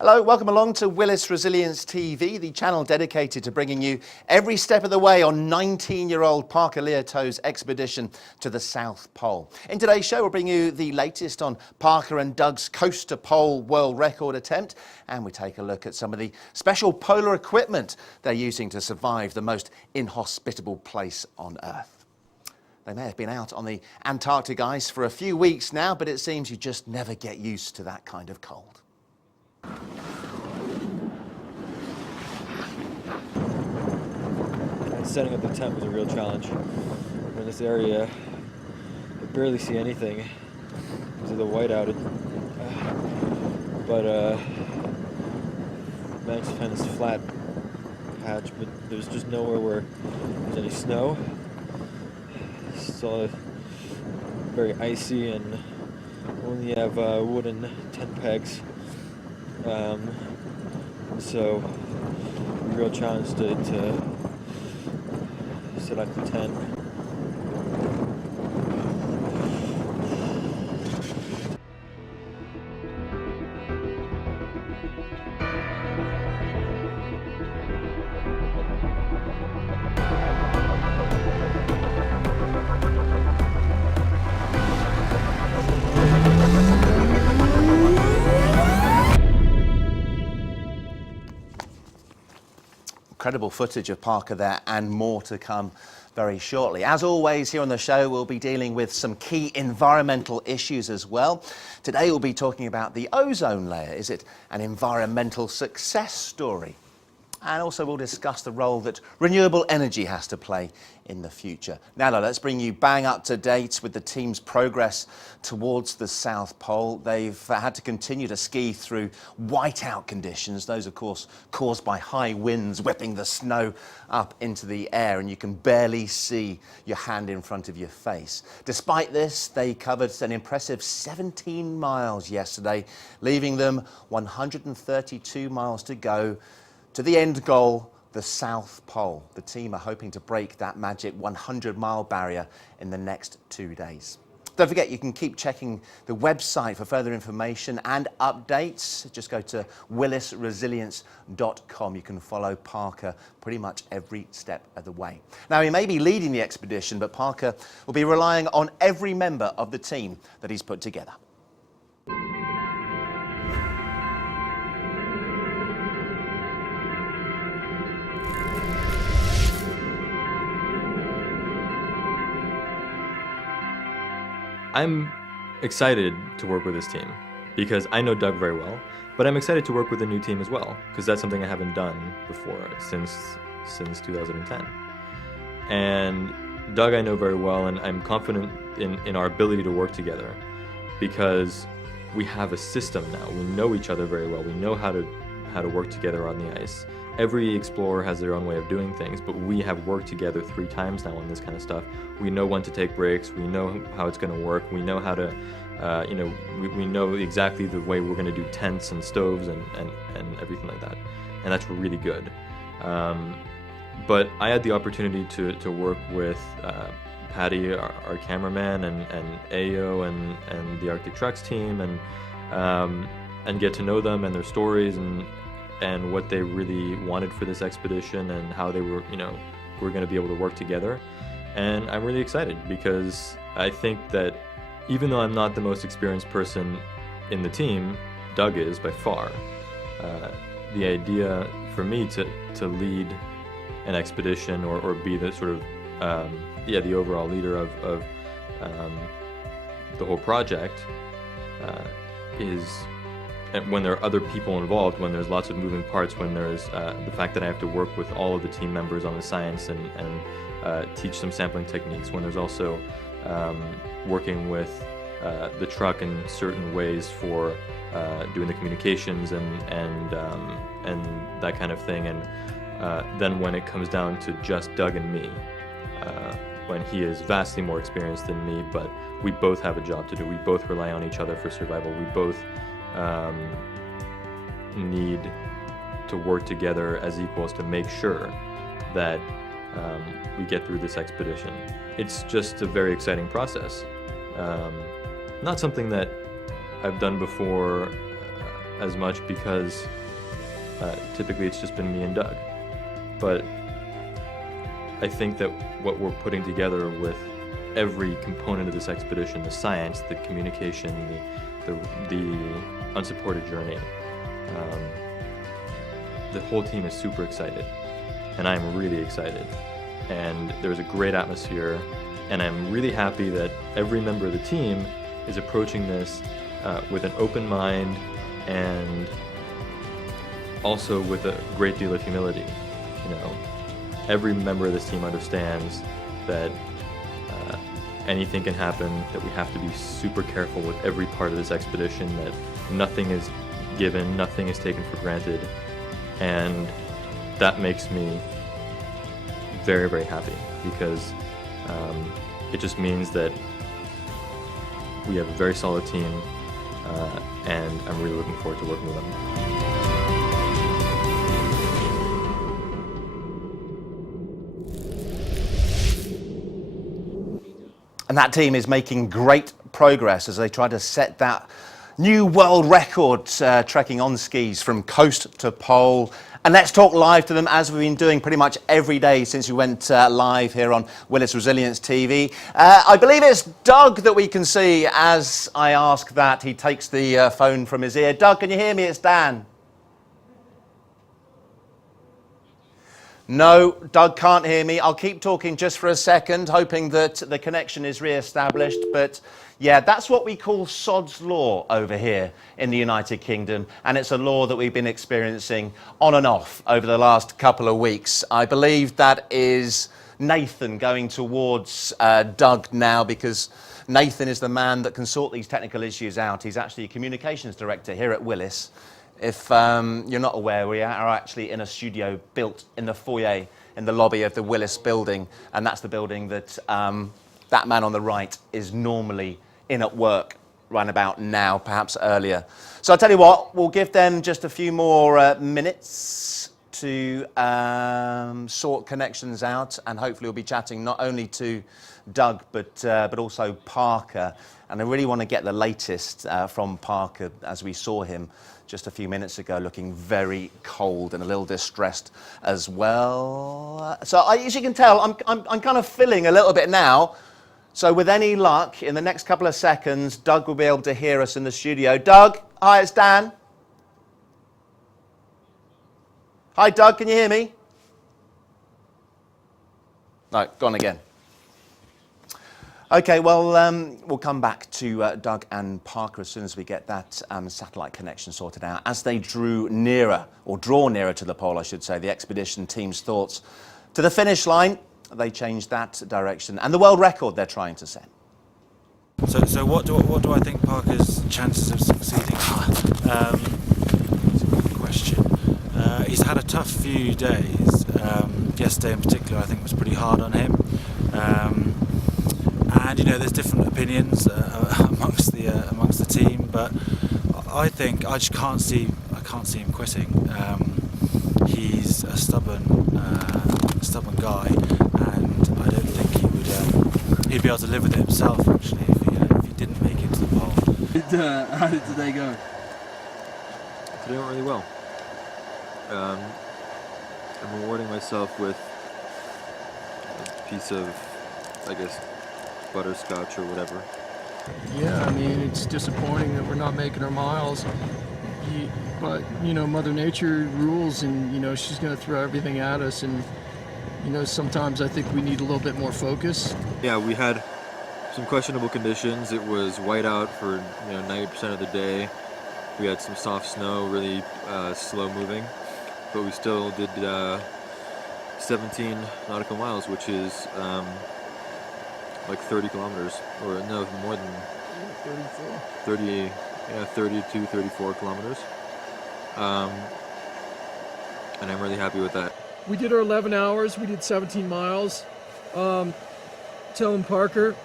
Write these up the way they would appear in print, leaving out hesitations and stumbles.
Hello, welcome along to Willis Resilience TV, the channel dedicated to bringing you every step of the way on 19-year-old Parker Liato's expedition to the South Pole. In today's show, we'll bring you the latest on Parker and Doug's coast to pole world record attempt, and we take a look at some of the special polar equipment they're using to survive the most inhospitable place on Earth. They may have been out on the Antarctic ice for a few weeks now, but it seems you just never get used to that kind of cold. Setting up the tent was a real challenge. We're in this area, I barely see anything because of the whiteout. Managed to find this flat patch, but there's just nowhere where there's any snow. It's all very icy, and only have wooden tent pegs. So, a real challenge to set up the tent. Incredible footage of Parker there, and more to come very shortly. As always, here on the show, we'll be dealing with some key environmental issues as well. Today, we'll be talking about the ozone layer. Is it an environmental success story? And also, we'll discuss the role that renewable energy has to play in the future. Now, let's bring you bang up to date with the team's progress towards the South Pole. They've had to continue to ski through whiteout conditions. Those, of course, caused by high winds whipping the snow up into the air, and you can barely see your hand in front of your face. Despite this, they covered an impressive 17 miles yesterday, leaving them 132 miles to go to the end goal, the South Pole. The team are hoping to break that magic 100-mile barrier in the next 2 days. Don't forget, you can keep checking the website for further information and updates. Just go to willisresilience.com. You can follow Parker pretty much every step of the way. Now, he may be leading the expedition, but Parker will be relying on every member of the team that he's put together. I'm excited to work with this team because I know Doug very well, but I'm excited to work with a new team as well because that's something I haven't done before since 2010. And Doug I know very well, and I'm confident in our ability to work together because we have a system now. We know each other very well. We know how to work together on the ice. Every explorer has their own way of doing things, but we have worked together 3 times now on this kind of stuff. We know when to take breaks. We know how it's going to work. We know how to, we know exactly the way we're going to do tents and stoves and everything like that. And that's really good. But I had the opportunity to work with Patty, our cameraman, and Ayo and the Arctic Trucks team, and get to know them and their stories and what they really wanted for this expedition and how they were, we're going to be able to work together. And I'm really excited because I think that even though I'm not the most experienced person in the team, Doug is by far. The idea for me to lead an expedition or be the sort of, the overall leader of the whole project is, and when there are other people involved, when there's lots of moving parts, when there's the fact that I have to work with all of the team members on the science and teach them sampling techniques, when there's also working with the truck in certain ways for doing the communications and that kind of thing, and then when it comes down to just Doug and me, when he is vastly more experienced than me, but we both have a job to do. We both rely on each other for survival. We both need to work together as equals to make sure that we get through this expedition. It's just a very exciting process. Not something that I've done before as much because typically it's just been me and Doug. But I think that what we're putting together with every component of this expedition, the science, the communication, the unsupported journey, the whole team is super excited, and I'm really excited. And there's a great atmosphere, and I'm really happy that every member of the team is approaching this with an open mind and also with a great deal of humility. You know, every member of this team understands that anything can happen, that we have to be super careful with every part of this expedition, that nothing is given, nothing is taken for granted, and that makes me very, very happy, because it just means that we have a very solid team, and I'm really looking forward to working with them. And that team is making great progress as they try to set that new world record trekking on skis from coast to pole. And let's talk live to them, as we've been doing pretty much every day since we went live here on Willis Resilience TV. I believe it's Doug that we can see. As I ask that, he takes the phone from his ear. Doug, can you hear me? It's Dan. No, Doug can't hear me. I'll keep talking just for a second, hoping that the connection is re-established. But yeah, that's what we call sod's law over here in the United Kingdom. And it's a law that we've been experiencing on and off over the last couple of weeks. I believe that is Nathan going towards Doug now, because Nathan is the man that can sort these technical issues out. He's actually a communications director here at Willis. If you're not aware, we are actually in a studio built in the foyer in the lobby of the Willis building, and that's the building that that man on the right is normally in at work right about now, perhaps earlier. So I'll tell you what, we'll give them just a few more minutes to sort connections out, and hopefully we'll be chatting not only to Doug but also Parker. And I really want to get the latest from Parker, as we saw him just a few minutes ago, looking very cold and a little distressed as well. So as you can tell, I'm kind of filling a little bit now. So with any luck, in the next couple of seconds, Doug will be able to hear us in the studio. Doug, hi, it's Dan. Hi, Doug, can you hear me? No, gone again. Okay, well, we'll come back to Doug and Parker as soon as we get that satellite connection sorted out. As they draw nearer to the pole, I should say, the expedition team's thoughts to the finish line, they changed that direction, and the world record they're trying to set. So what do I think Parker's chances of succeeding are? That's a good question. He's had a tough few days. Yesterday in particular, I think, was pretty hard on him. And you know, there's different opinions amongst the team, but I think I just can't see him quitting. He's a stubborn guy, and I don't think he'd be able to live with it himself, actually, if he didn't make it to the pole. How did today go? Today went really well. I'm rewarding myself with a piece of, I guess, butterscotch or whatever. Yeah, I mean, it's disappointing that we're not making our miles. But, you know, Mother Nature rules, and, you know, she's going to throw everything at us. And, you know, sometimes I think we need a little bit more focus. Yeah, we had some questionable conditions. It was white out for 90% of the day. We had some soft snow, really slow moving, but we still did 17 nautical miles, which is like 30 kilometers, or no, more than 32, 34 kilometers. And I'm really happy with that. We did our 11 hours. We did 17 miles. Telling Parker,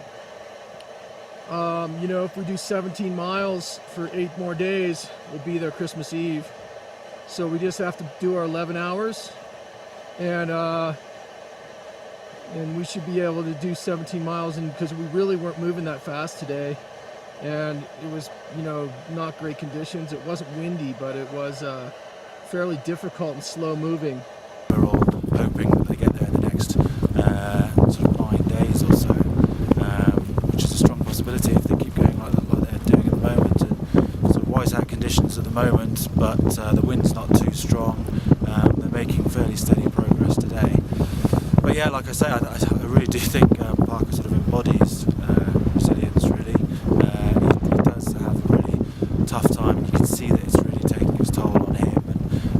you know, if we do 17 miles for 8 more days, we'll be there Christmas Eve. So we just have to do our 11 hours, and we should be able to do 17 miles. And because we really weren't moving that fast today, and it was, not great conditions. It wasn't windy, but it was fairly difficult and slow moving. We're all hoping that they get there in the next sort of 9 days or so, which is a strong possibility if they keep going like they're doing at the moment. And sort of wise out conditions at the moment, but the wind's not too strong. They're making fairly steady progress today. But yeah, like I say, I really do think Parker sort of embodies resilience. Really, he does have a really tough time. You can see that it's really taking its toll on him,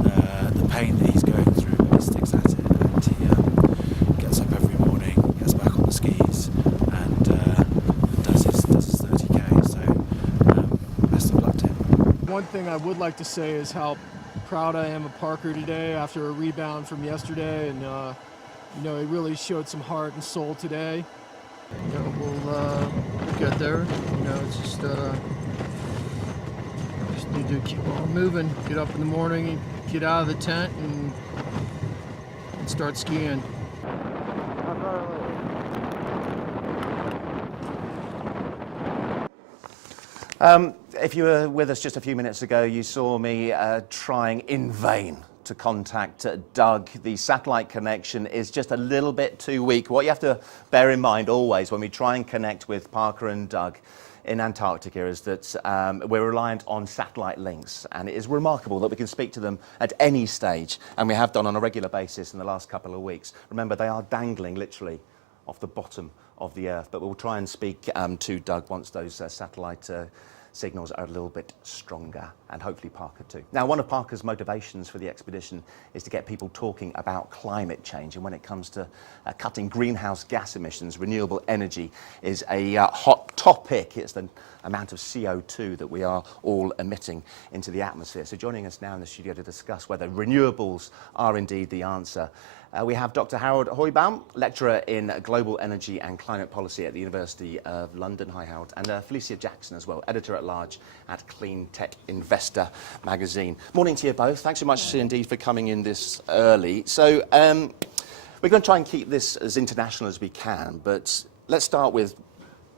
and the pain that he's going through. But he sticks at it, and he gets up every morning, gets back on the skis, and does his 30k. So best of luck to him. One thing I would like to say is how proud I am of Parker today after a rebound from yesterday, and he really showed some heart and soul today. We'll get there. It's just need to keep on moving. Get up in the morning, get out of the tent, and start skiing. If you were with us just a few minutes ago, you saw me trying in vain to contact Doug. The satellite connection is just a little bit too weak. What you have to bear in mind always when we try and connect with Parker and Doug in Antarctica is that we're reliant on satellite links, and it is remarkable that we can speak to them at any stage, and we have done on a regular basis in the last couple of weeks. Remember, they are dangling literally off the bottom of the Earth, but we'll try and speak to Doug once those satellite signals are a little bit stronger, and hopefully Parker too. Now, one of Parker's motivations for the expedition is to get people talking about climate change, and when it comes to cutting greenhouse gas emissions, renewable energy is a hot topic. It's the amount of CO2 that we are all emitting into the atmosphere. So joining us now in the studio to discuss whether renewables are indeed the answer, we have Dr. Harold Hooibaum, lecturer in global energy and climate policy at the University of London. Hi, Harold. And Felicia Jackson as well, editor-at-large at Clean Tech Investor magazine. Morning to you both. Thanks so much indeed for coming in this early. So we're going to try and keep this as international as we can, but let's start with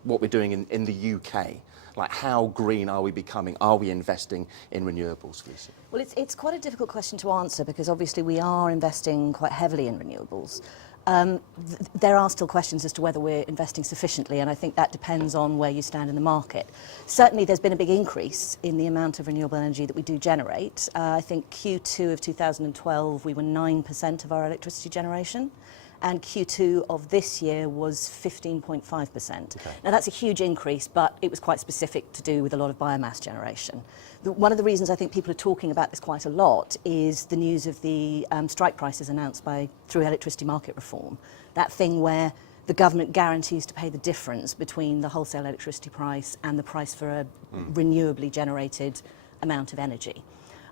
what we're doing in the UK. Like, how green are we becoming? Are we investing in renewables, Felicia? Well, it's quite a difficult question to answer because obviously we are investing quite heavily in renewables. There are still questions as to whether we're investing sufficiently, and I think that depends on where you stand in the market. Certainly there's been a big increase in the amount of renewable energy that we do generate. I think Q2 of 2012 we were 9% of our electricity generation, and Q2 of this year was 15.5%. Okay. Now that's a huge increase, but it was quite specific to do with a lot of biomass generation. One of the reasons I think people are talking about this quite a lot is the news of the strike prices announced through electricity market reform. That thing where the government guarantees to pay the difference between the wholesale electricity price and the price for a renewably generated amount of energy.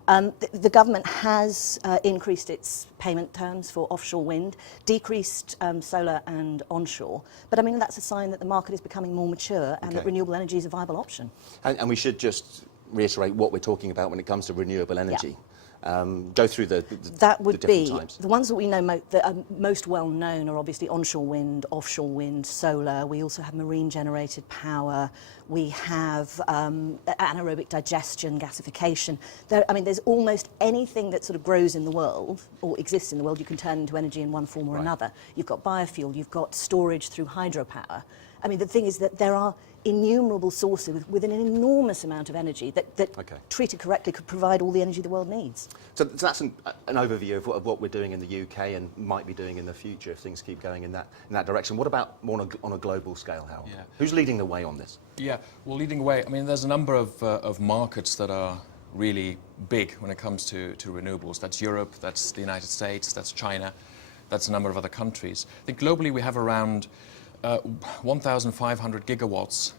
The government has increased its payment terms for offshore wind, decreased solar and onshore, but I mean that's a sign that the market is becoming more mature and that renewable energy is a viable option. And we should just reiterate what we're talking about when it comes to renewable energy. Yeah. Go through the that would the be types. The ones that we know that are most well known are obviously onshore wind, offshore wind, solar. We also have marine generated power. We have anaerobic digestion, gasification. There's almost anything that sort of grows in the world or exists in the world you can turn into energy in one form or another. You've got biofuel, you've got storage through hydropower. I mean, the thing is that there are innumerable sources with an enormous amount of energy that treated correctly could provide all the energy the world needs. So that's an overview of what we're doing in the UK and might be doing in the future if things keep going in that direction. What about more on a global scale, Hal? Yeah. Who's leading the way on this? Yeah, well, leading the way, I mean, there's a number of markets that are really big when it comes to renewables. That's Europe, that's the United States, that's China, that's a number of other countries. I think globally we have around 1,500 gigawatts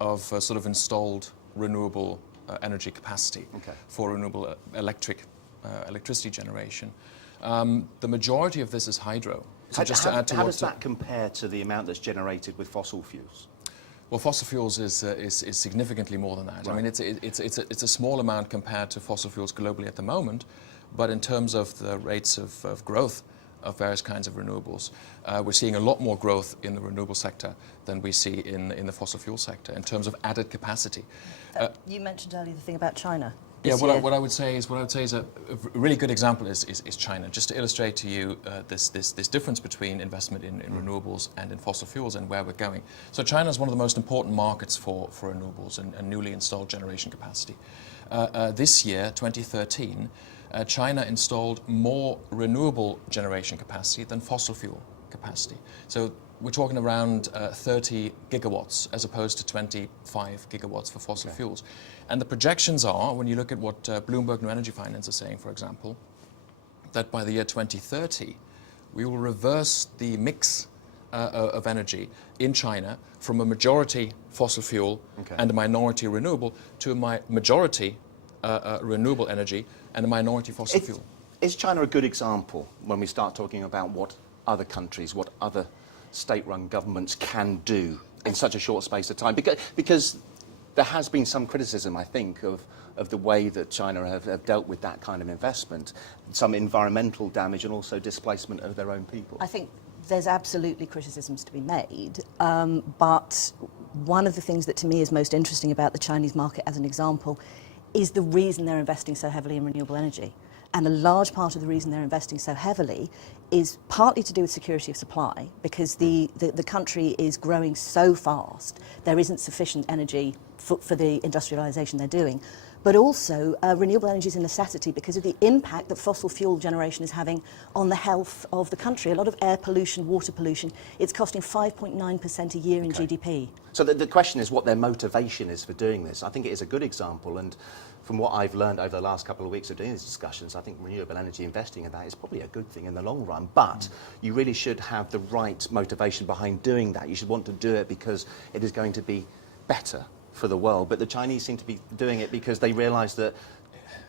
of sort of installed renewable energy capacity for renewable electricity generation. The majority of this is hydro. So how does that compare to the amount that's generated with fossil fuels? Well, fossil fuels is significantly more than that. Right. I mean, it's a small amount compared to fossil fuels globally at the moment, but in terms of the rates of growth, of various kinds of renewables. We're seeing a lot more growth in the renewable sector than we see in the fossil fuel sector in terms of added capacity. You mentioned earlier the thing about China. Yeah, what I would say is a really good example is China. Just to illustrate to you this difference between investment in renewables and in fossil fuels and where we're going. So China is one of the most important markets for renewables and newly installed generation capacity. This year, 2013, China installed more renewable generation capacity than fossil fuel capacity. So we're talking around 30 gigawatts as opposed to 25 gigawatts for fossil fuels. And the projections are, when you look at what Bloomberg New Energy Finance is saying, for example, that by the year 2030, we will reverse the mix of energy in China from a majority fossil fuel and a minority renewable to a majority renewable energy and a minority fossil fuel. Is China a good example when we start talking about what other countries, what other state-run governments can do in such a short space of time? Because there has been some criticism, I think, of the way that China have dealt with that kind of investment, some environmental damage and also displacement of their own people. I think there's absolutely criticisms to be made, but one of the things that to me is most interesting about the Chinese market as an example is the reason they're investing so heavily in renewable energy. And a large part of the reason they're investing so heavily is partly to do with security of supply, because the country is growing so fast, there isn't sufficient energy for the industrialisation they're doing. But also, renewable energy is a necessity because of the impact that fossil fuel generation is having on the health of the country. A lot of air pollution, water pollution, it's costing 5.9% a year in GDP. So the question is what their motivation is for doing this. I think it is a good example, and from what I've learned over the last couple of weeks of doing these discussions, I think renewable energy investing in that is probably a good thing in the long run. But you really should have the right motivation behind doing that. You should want to do it because it is going to be better for the world. But the Chinese seem to be doing it because they realise that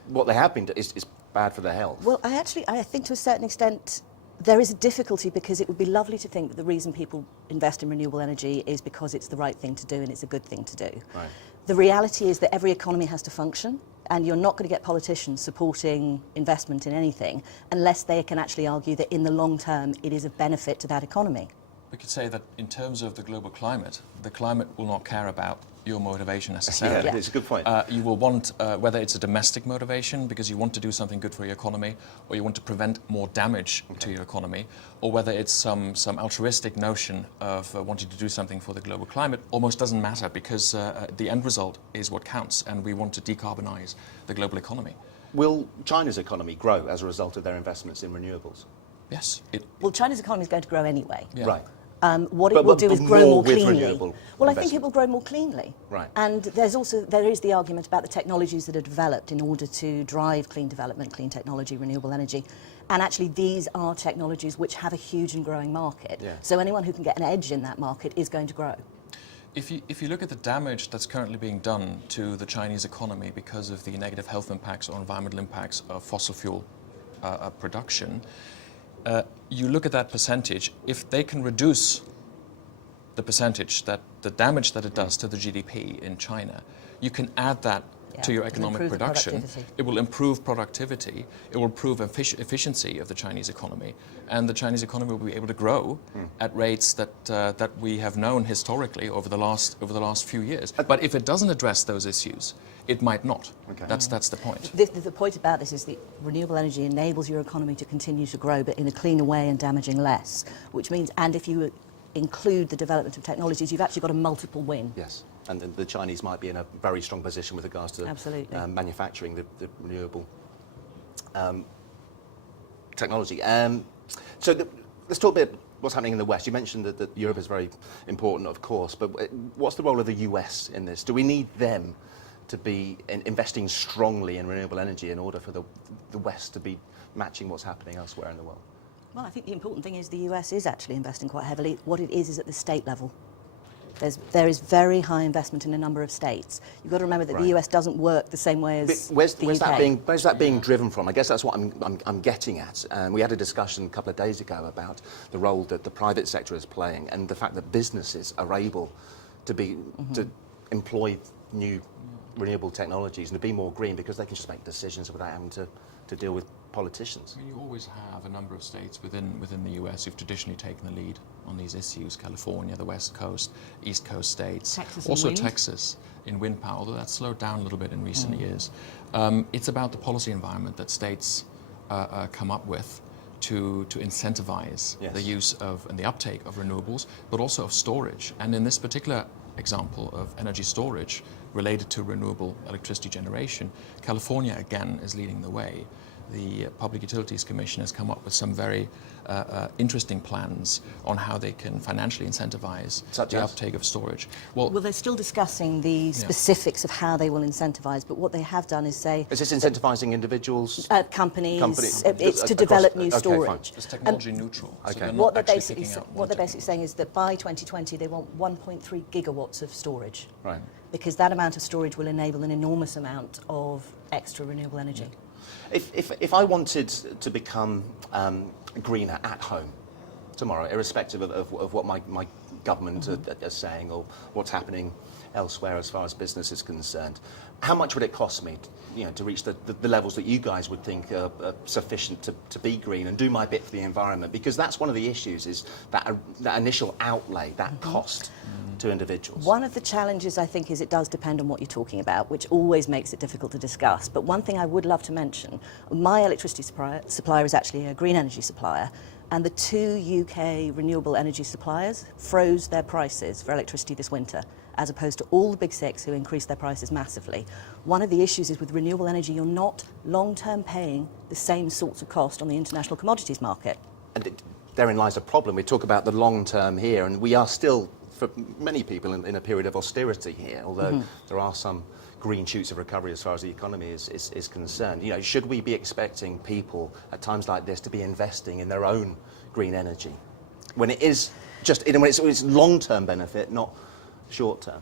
what they have been doing is bad for their health. Well, I think to a certain extent there is a difficulty, because it would be lovely to think that the reason people invest in renewable energy is because it's the right thing to do and it's a good thing to do. Right. The reality is that every economy has to function, and you're not going to get politicians supporting investment in anything unless they can actually argue that in the long term it is of benefit to that economy. We could say that in terms of the climate will not care about your motivation necessarily. Yeah, it's a good point. You will want, whether it's a domestic motivation because you want to do something good for your economy, or you want to prevent more damage to your economy, or whether it's some altruistic notion of wanting to do something for the global climate, almost doesn't matter, because the end result is what counts, and we want to decarbonize the global economy. Will China's economy grow as a result of their investments in renewables? Yes. Well, China's economy is going to grow anyway. Yeah. Right. What it will do is grow more cleanly. Well, I think investment. it will grow more cleanly. Right. And there is the argument about the technologies that are developed in order to drive clean development, clean technology, renewable energy. And actually, these are technologies which have a huge and growing market. Yeah. So anyone who can get an edge in that market is going to grow. If you look at the damage that's currently being done to the Chinese economy because of the negative health impacts or environmental impacts of fossil fuel production, you look at that percentage. If they can reduce the percentage, that the damage that it does to the GDP in China, you can add that to your economic production. It will improve productivity. It will improve efficiency of the Chinese economy, and the Chinese economy will be able to grow at rates that we have known historically over the last few years. But if it doesn't address those issues, it might not. Okay. That's the point. The point about this is that renewable energy enables your economy to continue to grow, but in a cleaner way and damaging less, which means, and if you include the development of technologies, you've actually got a multiple win. Yes, and the Chinese might be in a very strong position with regards to manufacturing the renewable technology. Let's talk a bit what's happening in the West. You mentioned that Europe is very important, of course, but what's the role of the US in this? Do we need them to be investing strongly in renewable energy in order for the West to be matching what's happening elsewhere in the world? Well, I think the important thing is the US is actually investing quite heavily. What it is at the state level. There is very high investment in a number of states. You've got to remember that the US doesn't work the same way as where's the UK. Where's that being driven from? I guess that's what I'm getting at. We had a discussion a couple of days ago about the role that the private sector is playing and the fact that businesses are able to to employ new renewable technologies and to be more green because they can just make decisions without having to deal with politicians. I mean, you always have a number of states within the US who've traditionally taken the lead on these issues. California, the West Coast, East Coast states. Texas and also wind. Texas in wind power, although that's slowed down a little bit in recent years. It's about the policy environment that states come up with to incentivize Yes. the use of and the uptake of renewables, but also of storage. And in this particular example of energy storage related to renewable electricity generation, California again is leading the way. The Public Utilities Commission has come up with some very interesting plans on how they can financially incentivize Such the as? uptake of storage. Well, they're still discussing the specifics of how they will incentivise, but what they have done is say Is this incentivising individuals? companies, Company- it's to across- develop new okay, fine. storage. It's technology neutral. So Okay. they're not What they're actually basically picking out one what they're basically technology. saying is that by 2020 they want 1.3 gigawatts of storage, Right. because that amount of storage will enable an enormous amount of extra renewable energy. If I wanted to become greener at home tomorrow, irrespective of what my government are saying or what's happening elsewhere as far as business is concerned, how much would it cost me, to reach the levels that you guys would think are sufficient to be green and do my bit for the environment? Because that's one of the issues, is that initial outlay, that cost to individuals. One of the challenges, I think, is it does depend on what you're talking about, which always makes it difficult to discuss. But one thing I would love to mention, my electricity supplier is actually a green energy supplier, and the 2 UK renewable energy suppliers froze their prices for electricity this winter, as opposed to all the big six who increased their prices massively. One of the issues is with renewable energy, you're not long-term paying the same sorts of cost on the international commodities market. And therein lies a problem. We talk about the long term here, and we are still, for many people, in a period of austerity here, although there are some green shoots of recovery as far as the economy is concerned. Should we be expecting people at times like this to be investing in their own green energy when it is when it's long-term benefit, not short-term?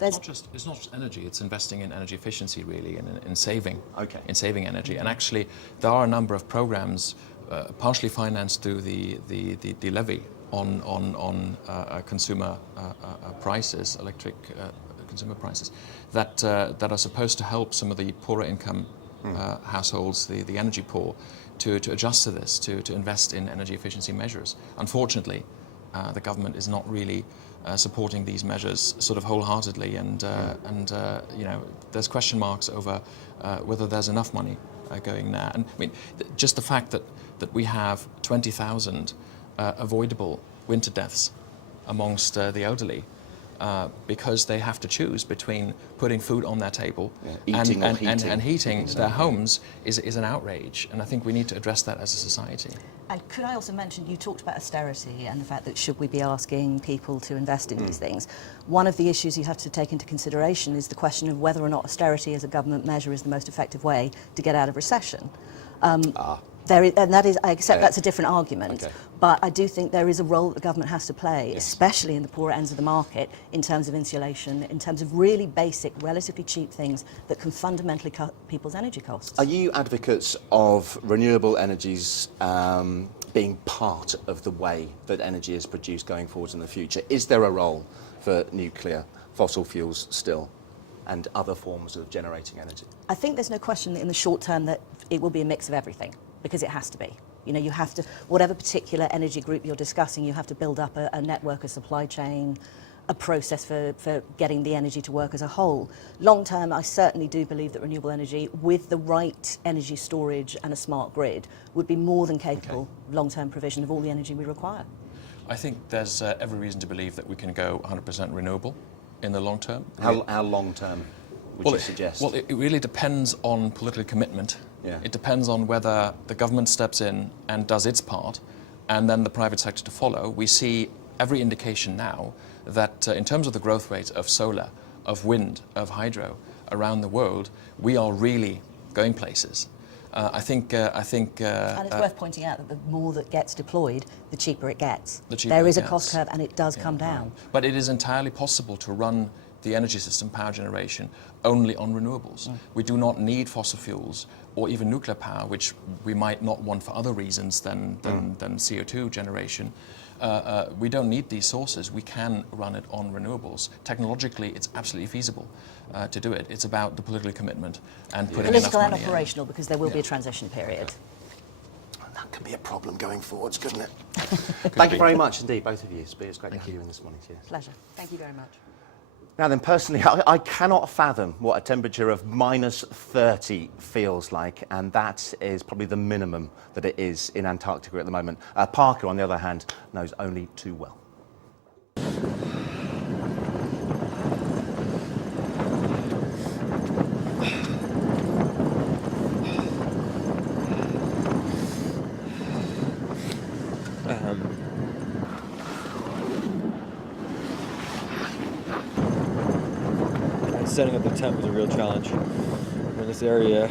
It's not just energy, it's investing in energy efficiency, really, and in saving, Okay. in saving energy. And actually, there are a number of programs, partially financed through the levy on consumer prices, electric consumer prices, that are supposed to help some of the poorer income households, the energy poor, to adjust to this, to invest in energy efficiency measures. Unfortunately, the government is not really supporting these measures sort of wholeheartedly, and there's question marks over whether there's enough money going there. And I mean, just the fact that we have 20,000 avoidable winter deaths amongst the elderly, because they have to choose between putting food on their table and heating their homes is an outrage, and I think we need to address that as a society. And could I also mention, you talked about austerity and the fact that should we be asking people to invest in these things. One of the issues you have to take into consideration is the question of whether or not austerity as a government measure is the most effective way to get out of recession. And that is, I accept that's a different argument, but I do think there is a role that the government has to play, especially in the poorer ends of the market, in terms of insulation, in terms of really basic, relatively cheap things that can fundamentally cut people's energy costs. Are you advocates of renewable energies being part of the way that energy is produced going forward in the future? Is there a role for nuclear, fossil fuels still, and other forms of generating energy? I think there's no question that in the short term that it will be a mix of everything, because it has to be. You have to, whatever particular energy group you're discussing, you have to build up a network, a supply chain, a process for getting the energy to work as a whole. Long term, I certainly do believe that renewable energy, with the right energy storage and a smart grid, would be more than capable of long-term provision of all the energy we require. I think there's every reason to believe that we can go 100% renewable in the long term. How long term would you suggest? Well, it really depends on political commitment. Yeah. It depends on whether the government steps in and does its part, and then the private sector to follow. We see every indication now that in terms of the growth rate of solar, of wind, of hydro around the world, we are really going places. I think, and it's worth pointing out that the more that gets deployed, the cheaper it gets. cheaper There it is a gets. cost curve, and it does come down. But it is entirely possible to run the energy system, power generation, only on renewables. We do not need fossil fuels or even nuclear power, which we might not want for other reasons than CO2 generation. We don't need these sources. We can run it on renewables. Technologically, it's absolutely feasible to do it. It's about the political commitment and putting enough Political and money in. operational, because there will be a transition period. can be a problem going forwards, couldn't it? Thank you very much indeed, both of you. It's great to have you in this morning. Cheers. Pleasure. Thank you very much. Now then, personally, I cannot fathom what a temperature of -30 feels like, and that is probably the minimum that it is in Antarctica at the moment. Parker, on the other hand, knows only too well. Setting up the tent was a real challenge. In this area,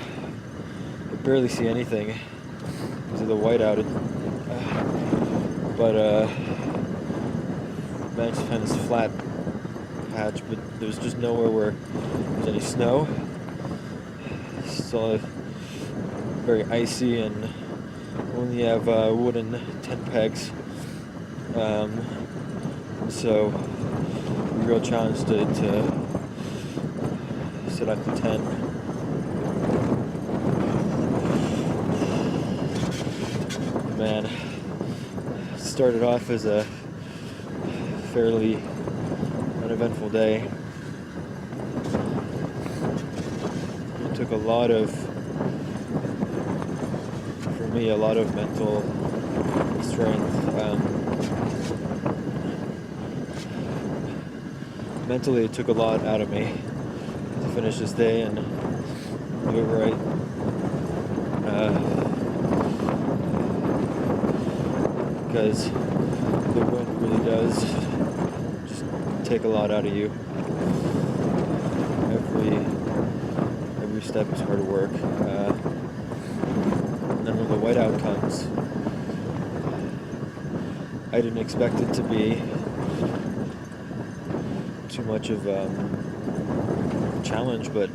I barely see anything because of the whiteout. But managed to find this flat patch, but there's just nowhere where there's any snow. Still very icy, and only have wooden tent pegs. So a real challenge to set up the tent. Man, it started off as a fairly uneventful day. It took a lot of mental strength. Mentally, it took a lot out of me to finish this day and do it right. Because the wind really does just take a lot out of you. Every step is hard work. And then when the whiteout comes, I didn't expect it to be too much of a challenge, but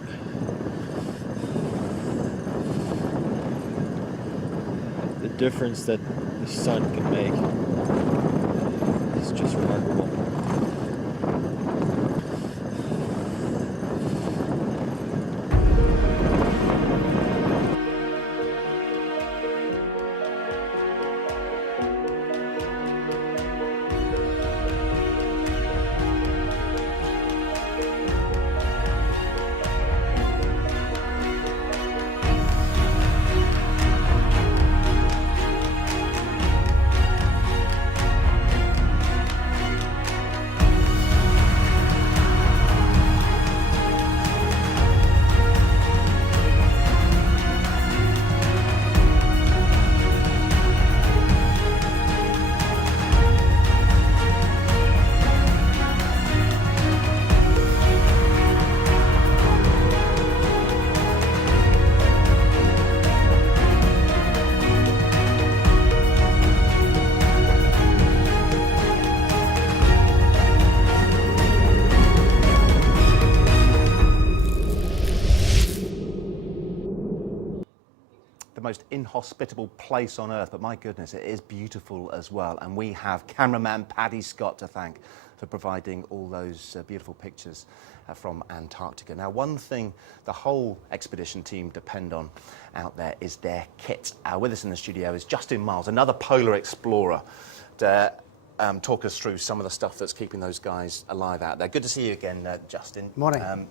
the difference that the sun can make is just remarkable. The most inhospitable place on earth, but my goodness, it is beautiful as well. And we have cameraman Paddy Scott to thank for providing all those beautiful pictures from Antarctica. Now, one thing the whole expedition team depend on out there is their kit. With us in the studio is Justin Miles, another polar explorer, to talk us through some of the stuff that's keeping those guys alive out there. Good to see you again, Justin. Morning.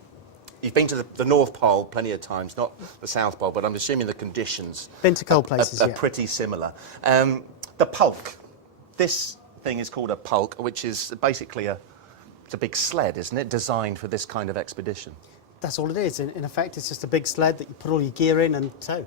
You've been to the North Pole plenty of times, not the South Pole, but I'm assuming the conditions Been to cold places, are yeah. pretty similar. The pulk. This thing is called a pulk, which is basically it's a big sled, isn't it, designed for this kind of expedition? That's all it is. In effect, it's just a big sled that you put all your gear in and tow.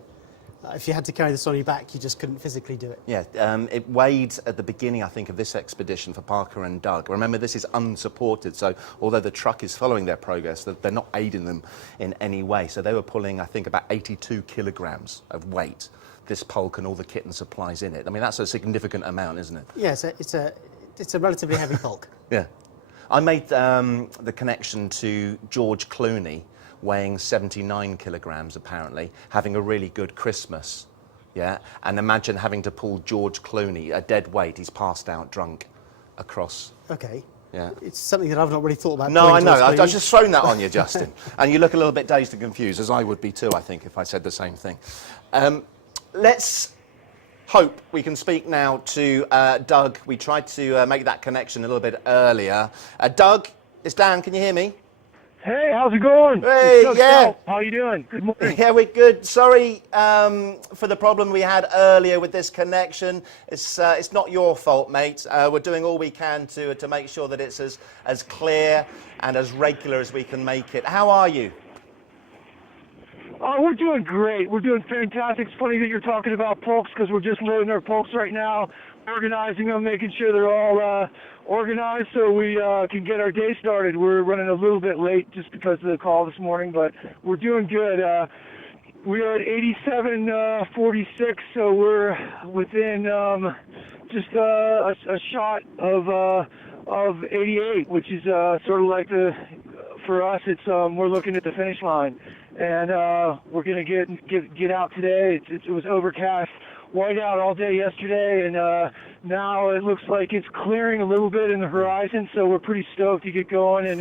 If you had to carry this on your back, you just couldn't physically do it. Yeah, it weighed at the beginning, I think, of this expedition for Parker and Doug. Remember, this is unsupported, so although the truck is following their progress, they're not aiding them in any way. So they were pulling, I think, about 82 kilograms of weight, this pulk and all the kit and supplies in it. I mean, that's a significant amount, isn't it? Yeah, it's a relatively heavy bulk. Yeah. I made the connection to George Clooney, weighing 79 kilograms apparently, having a really good Christmas, yeah? And imagine having to pull George Clooney, a dead weight, he's passed out drunk, across. Okay. Yeah. It's something that I've not really thought about. No, I know, George I've Clooney. just thrown that on you, Justin. And you look a little bit dazed and confused, as I would be too, I think, if I said the same thing. Let's hope we can speak now to Doug. We tried to make that connection a little bit earlier. Doug, it's Dan. Can you hear me? Hey, how's it going? Hey, It's yeah. How you doing? Good morning. Yeah, we're good. Sorry for the problem we had earlier with this connection. It's not your fault, mate. We're doing all we can to make sure that it's as clear and as regular as we can make it. How are you? We're doing great. We're doing fantastic. It's funny that you're talking about pokes because we're just loading our pokes right now, organizing them, making sure they're all organized so we can get our day started. We're running a little bit late just because of the call this morning, but we're doing good. We are at 87.46, so we're within just a shot of 88, which is sort of like for us. It's we're looking at the finish line, and we're gonna get out today. It was overcast, white out all day yesterday, and now it looks like it's clearing a little bit in the horizon. So we're pretty stoked to get going and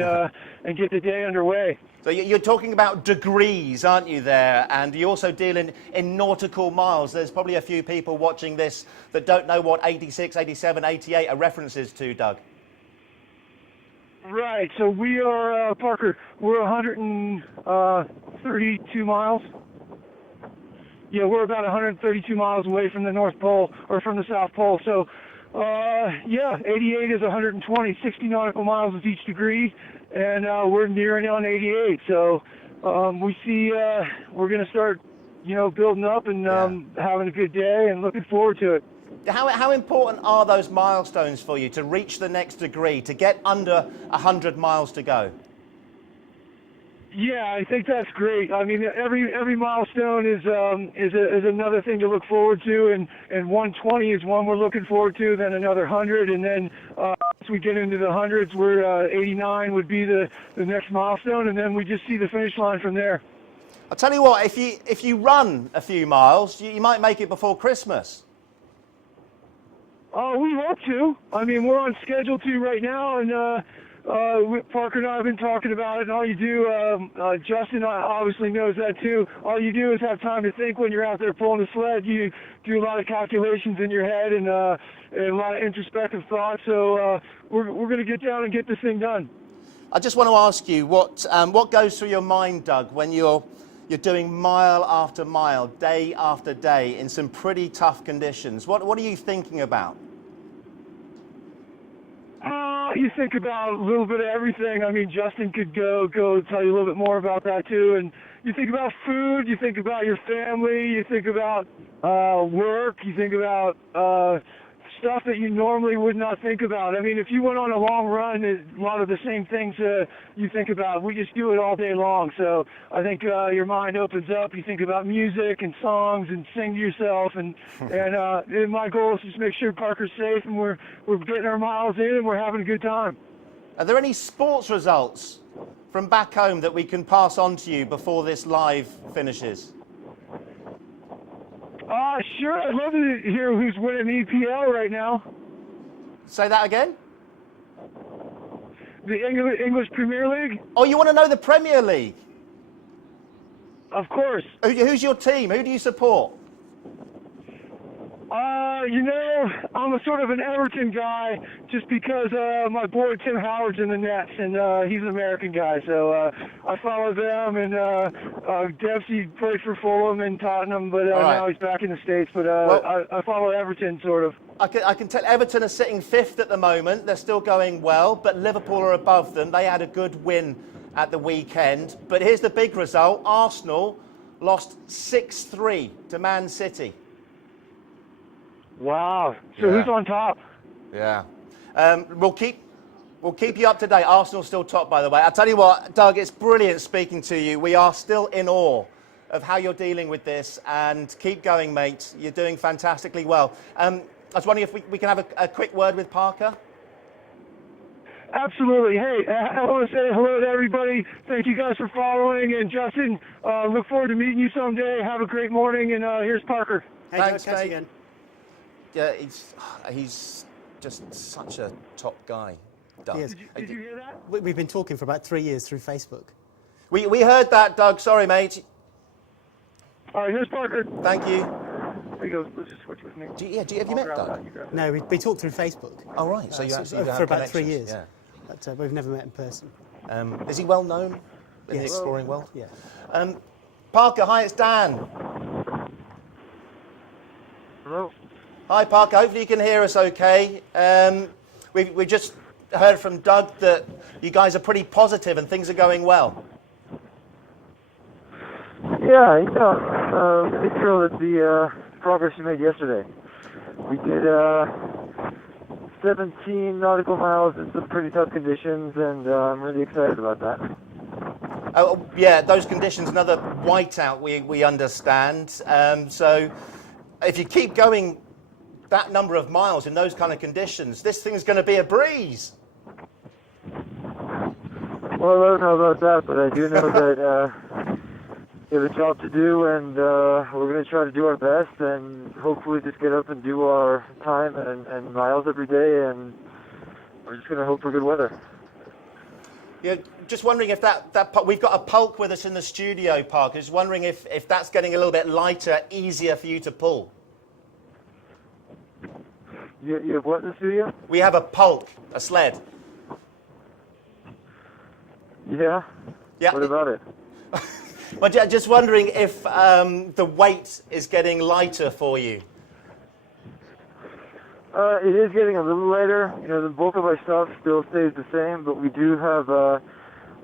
get the day underway. So you're talking about degrees, aren't you, there? And you also deal in nautical miles. There's probably a few people watching this that don't know what 86, 87, 88 are references to, Doug. Right, so we are, Parker, we're 132 miles. Yeah, we're about 132 miles away from the North Pole, or from the South Pole. So, yeah, 88 is 120, 60 nautical miles is each degree, and we're nearing on 88. So we see we're going to start, building up and having a good day and looking forward to it. How important are those milestones for you to reach the next degree, to get under 100 miles to go? Yeah, I think that's great. I mean, every milestone is another thing to look forward to, and 120 is one we're looking forward to. Then another 100, and then as we get into the hundreds, we're 89 would be the next milestone, and then we just see the finish line from there. I'll tell you what, if you run a few miles, you might make it before Christmas. We hope to. I mean, we're on schedule to right now, and Parker and I have been talking about it. And all you do, Justin obviously knows that too. All you do is have time to think when you're out there pulling the sled. You do a lot of calculations in your head and a lot of introspective thoughts. So we're going to get down and get this thing done. I just want to ask you what goes through your mind, Doug, when you're doing mile after mile, day after day, in some pretty tough conditions. What are you thinking about? You think about a little bit of everything. I mean, Justin could go tell you a little bit more about that too. And you think about food, you think about your family, you think about work, you think about stuff that you normally would not think about. I mean, if you went on a long run, a lot of the same things you think about. We just do it all day long. So I think your mind opens up. You think about music and songs and sing to yourself. And my goal is just make sure Parker's safe and we're getting our miles in and we're having a good time. Are there any sports results from back home that we can pass on to you before this live finishes? Sure. I'd love to hear who's winning the EPL right now. Say that again? The English Premier League? Oh, you want to know the Premier League? Of course. Who's your team? Who do you support? I'm a sort of an Everton guy just because my boy Tim Howard's in the Nets, and he's an American guy, so I follow them, and Dempsey played for Fulham and Tottenham, but now he's back in the States, but I follow Everton, sort of. I can tell Everton are sitting fifth at the moment. They're still going well, but Liverpool are above them. They had a good win at the weekend. But here's the big result. Arsenal lost 6-3 to Man City. Wow. So who's on top? Yeah. We'll keep you up to date. Arsenal's still top, by the way. I'll tell you what, Doug, it's brilliant speaking to you. We are still in awe of how you're dealing with this, and keep going, mate. You're doing fantastically well. I was wondering if we can have a quick word with Parker. Absolutely. Hey, I want to say hello to everybody. Thank you guys for following. And Justin, look forward to meeting you someday. Have a great morning. And here's Parker. Hey, Thanks, Doug, catch you mate. again. Yeah, he's just such a top guy, Doug. He is. Did you hear that? We've been talking for about 3 years through Facebook. We heard that, Doug. Sorry, mate. All right, here's Parker. Thank you. He goes, let's just switch with me. Have you met Doug? No, we talked through Facebook. Oh, right, so you actually have for about 3 connections, years. yeah. But we've never met in person. Is he well known in the Yes. exploring world? Yeah. Parker, hi, it's Dan. Hello? Hi, Parker. Hopefully you can hear us okay. We just heard from Doug that you guys are pretty positive and things are going well. Yeah, pretty thrilled at the progress you made yesterday. We did 17 nautical miles in some pretty tough conditions, and I'm really excited about that. Oh, yeah, those conditions, another whiteout, we understand. So if you keep going that number of miles in those kind of conditions, this thing's going to be a breeze. Well, I don't know about that, but I do know that we have a job to do, and we're going to try to do our best, and hopefully just get up and do our time and miles every day, and we're just going to hope for good weather. Yeah, just wondering if we've got a Polk with us in the studio, Parker. Just wondering if that's getting a little bit lighter, easier for you to pull. You have what in the studio? We have a Polk, a sled. Yeah? Yeah. What about it? But just wondering if the weight is getting lighter for you. It is getting a little lighter. You know, the bulk of our stuff still stays the same, but we do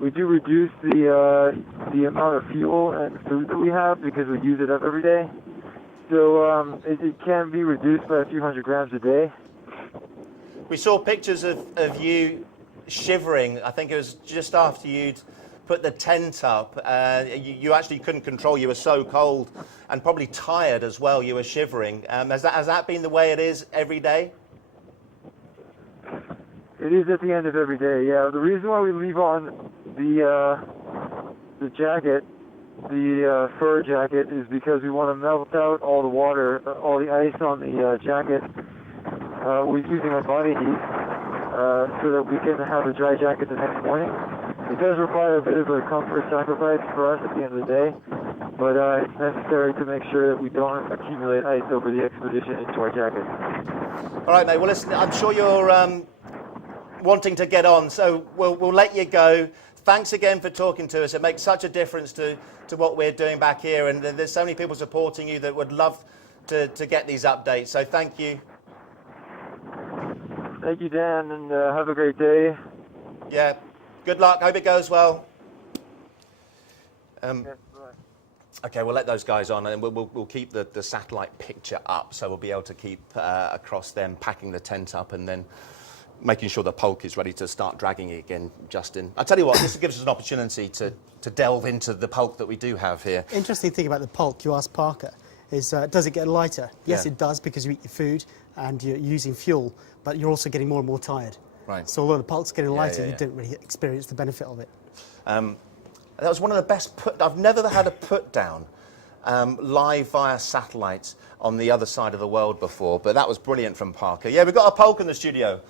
reduce the amount of fuel and food that we have because we use it up every day. So it can be reduced by a few hundred grams a day. We saw pictures of you shivering. I think it was just after you'd put the tent up. You actually couldn't control. You were so cold and probably tired as well. You were shivering. Has that been the way it is every day? It is at the end of every day, yeah. The reason why we leave on the jacket, the fur jacket, is because we want to melt out all the water, all the ice on the jacket. We're using our body heat so that we can have a dry jacket the next morning. It does require a bit of a comfort sacrifice for us at the end of the day, but it's necessary to make sure that we don't accumulate ice over the expedition into our jacket. All right, mate. Well, listen, I'm sure you're wanting to get on, so we'll let you go. Thanks again for talking to us. It makes such a difference to what we're doing back here, and there's so many people supporting you that would love to get these updates, so thank you. Thank you, Dan, and have a great day. Yeah, good luck. Hope it goes well. Okay, we'll let those guys on, and we'll keep the satellite picture up, so we'll be able to keep across them, packing the tent up, and then making sure the Polk is ready to start dragging it again, Justin. I'll tell you what, this gives us an opportunity to delve into the Polk that we do have here. Interesting thing about the Polk, you asked Parker, is does it get lighter? Yes, Yeah. it does, because you eat your food and you're using fuel, but you're also getting more and more tired. Right. So although the Polk's getting lighter, yeah. you don't really experience the benefit of it. That was one of the best I've never had a put down live via satellite on the other side of the world before, but that was brilliant from Parker. Yeah, we've got a Polk in the studio.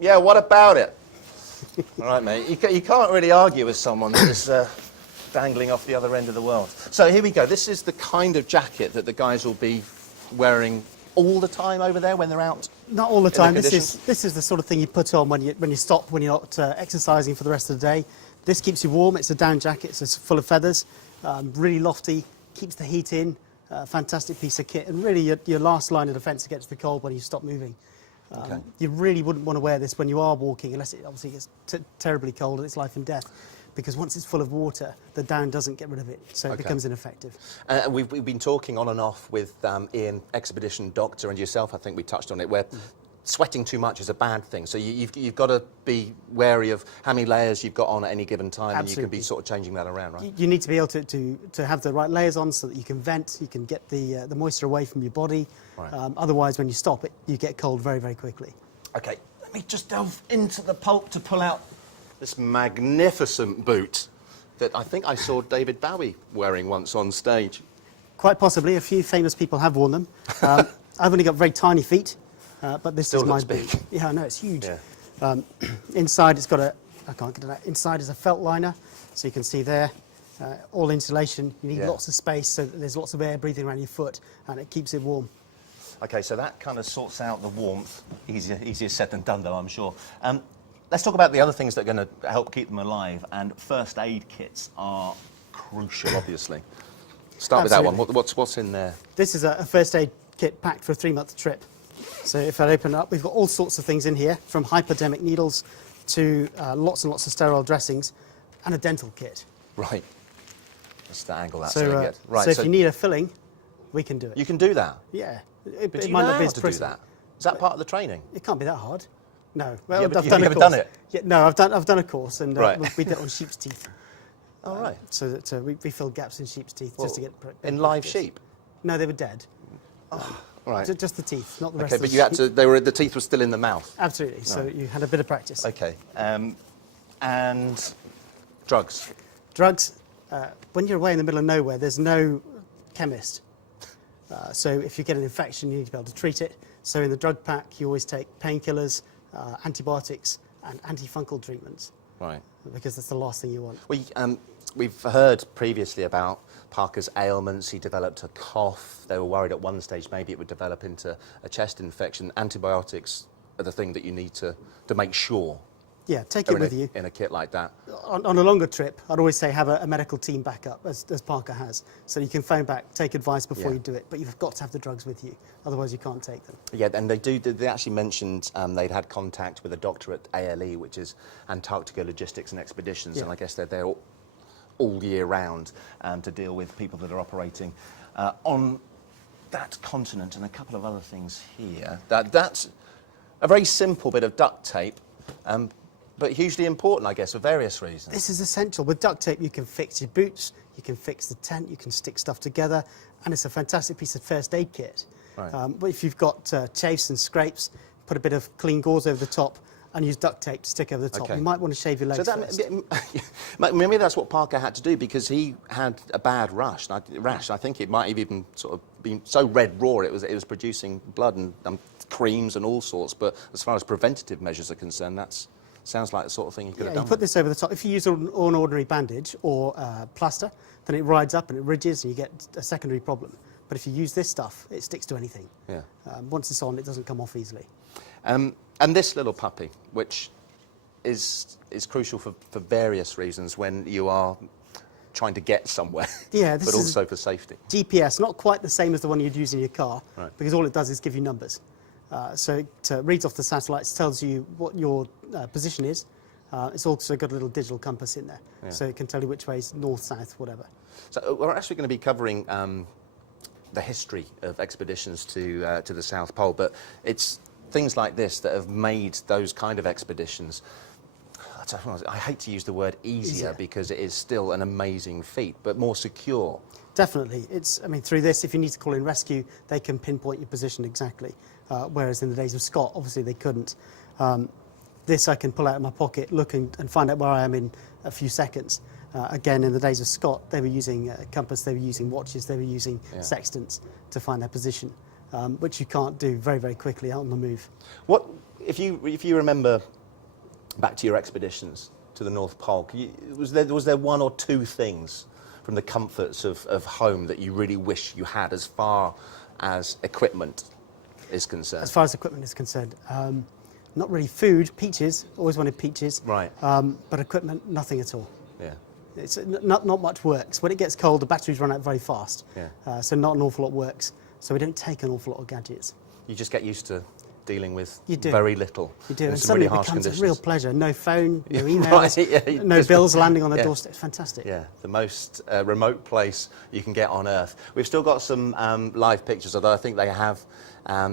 Yeah, what about it? All right, mate. You can't really argue with someone that is dangling off the other end of the world. So here we go. This is the kind of jacket that the guys will be wearing all the time over there when they're out. Not all the time. This conditions? is the sort of thing you put on when you stop, when you're not exercising for the rest of the day. This keeps you warm. It's a down jacket, so it's full of feathers, really lofty, keeps the heat in. Fantastic piece of kit, and really your last line of defence against the cold when you stop moving. Okay. You really wouldn't want to wear this when you are walking, unless it obviously gets terribly cold and it's life and death. Because once it's full of water, the down doesn't get rid of it, so it becomes ineffective. We've been talking on and off with Ian, Expedition Doctor, and yourself, I think we touched on it, where sweating too much is a bad thing. So you've got to be wary of how many layers you've got on at any given time, and you can be sort of changing that around, right? You need to be able to have the right layers on so that you can vent, you can get the moisture away from your body. Right. Otherwise, when you stop it, you get cold very, very quickly. Okay, let me just delve into the Polk to pull out this magnificent boot that I think I saw David Bowie wearing once on stage. Quite possibly, a few famous people have worn them. I've only got very tiny feet, but this Still is my looks big. boot. Yeah, I know, it's huge. Yeah. Inside, it's got I can't get it out. Inside is a felt liner, so you can see there. All insulation. You need lots of space, so that there's lots of air breathing around your foot, and it keeps it warm. Okay, so that kind of sorts out the warmth. Easier said than done, though, I'm sure. Let's talk about the other things that are going to help keep them alive, and first aid kits are crucial, obviously. Start with that one. What's in there? This is a first aid kit packed for a 3-month trip. So if I open it up, we've got all sorts of things in here, from hypodermic needles to lots and lots of sterile dressings, and a dental kit. Right. Just to angle that So, so we get... Right, so if you need a filling, we can do it. You can do that? Yeah. But do you might know not be how as to do pretty. that? Is that part of the training? It can't be that hard. No. Yeah, but I've you've done a never course. done it? Yeah, no, I've done a course, and Right. we did it on sheep's teeth. Oh, right. So that we filled gaps in sheep's teeth just to get... In live practice. sheep? No, they were dead. Right. Just the teeth, not the rest Okay, of but the you had sheep. to... The teeth were still in the mouth? Absolutely, so Right. you had a bit of practice. Okay. And drugs? Drugs, when you're away in the middle of nowhere, there's no chemist. So if you get an infection, you need to be able to treat it. So in the drug pack, you always take painkillers, antibiotics, and antifungal treatments, Right. because that's the last thing you want. We've heard previously about Parker's ailments. He developed a cough. They were worried at one stage maybe it would develop into a chest infection. Antibiotics are the thing that you need to make sure Yeah, take are it with you. in a kit like that. On a longer trip, I'd always say have a medical team backup, as Parker has. So you can phone back, take advice before Yeah. you do it, but you've got to have the drugs with you, otherwise you can't take them. Yeah, and they actually mentioned they'd had contact with a doctor at ALE, which is Antarctica Logistics and Expeditions, Yeah. and I guess they're there all year round to deal with people that are operating on that continent, and a couple of other things here. That's a very simple bit of duct tape, but hugely important, I guess, for various reasons. This is essential. With duct tape, you can fix your boots, you can fix the tent, you can stick stuff together, and it's a fantastic piece of first aid kit. Right. But if you've got chafes and scrapes, put a bit of clean gauze over the top and use duct tape to stick over the top. Okay. You might want to shave your legs first. Maybe that's what Parker had to do, because he had a bad rash. I think it might have even sort of been so red raw it was producing blood and creams and all sorts. But as far as preventative measures are concerned, that sounds like the sort of thing he could have You done. put this over the top. If you use an ordinary bandage or plaster, then it rides up and it ridges and you get a secondary problem. But if you use this stuff, it sticks to anything. Yeah. Once it's on, it doesn't come off easily. And this little puppy, which is crucial for various reasons when you are trying to get somewhere, Yeah, this but is also for safety. GPS, not quite the same as the one you'd use in your car, Right. because all it does is give you numbers. So it reads off the satellites, tells you what your position is. It's also got a little digital compass in there, Yeah. so it can tell you which way is north, south, whatever. So we're actually going to be covering the history of expeditions to the South Pole, but it's things like this that have made those kind of expeditions, I hate to use the word easier, because it is still an amazing feat, but more secure. Definitely. Through this, if you need to call in rescue, they can pinpoint your position exactly, whereas in the days of Scott, obviously they couldn't. This I can pull out of my pocket, look and find out where I am in a few seconds. Again, in the days of Scott, they were using a compass, they were using watches, they were using sextants to find their position, which you can't do very, very quickly out on the move. What if you remember back to your expeditions to the North Pole? Was there one or two things from the comforts of home that you really wish you had as far as equipment is concerned? As far as equipment is concerned, not really food. Peaches, always wanted peaches. Right. But equipment, nothing at all. Yeah. It's not much works. When it gets cold, the batteries run out very fast. Yeah. So not an awful lot works. So we don't take an awful lot of gadgets. You just get used to dealing with You do. very little. You do, in and some suddenly really it harsh becomes conditions. a real pleasure. No phone, no emails, Right, yeah, no just- bills landing on the yeah. doorstep. It's fantastic. Yeah, the most remote place you can get on Earth. We've still got some live pictures, although I think they have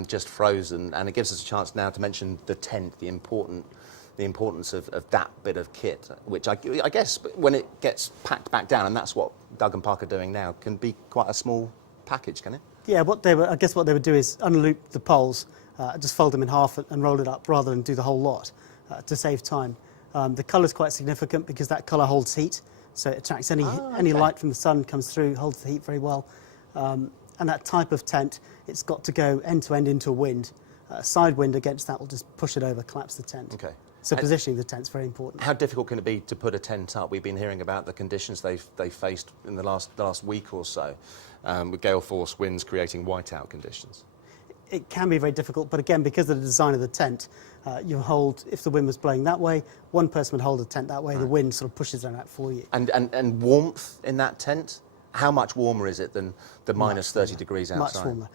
just frozen, and it gives us a chance now to mention the tent, the importance of that bit of kit, which I guess when it gets packed back down, and that's what Doug and Park are doing now, can be quite a small package, can it? Yeah, I guess what they would do is unloop the poles, just fold them in half and roll it up rather than do the whole lot to save time. The colour's quite significant because that colour holds heat, so it attracts any light from the sun, comes through, holds the heat very well. And that type of tent, it's got to go end to end into a wind. Side wind against that will just push it over, collapse the tent. Okay. So positioning the tent's very important. How difficult can it be to put a tent up? We've been hearing about the conditions they've faced in the last week or so, with gale force winds creating whiteout conditions. it can be very difficult, but again, because of the design of the tent, you hold, if the wind was blowing that way, one person would hold the tent that way, the wind sort of pushes them out for you. And warmth in that tent? How much warmer is it than the minus 30 degrees outside? Much warmer.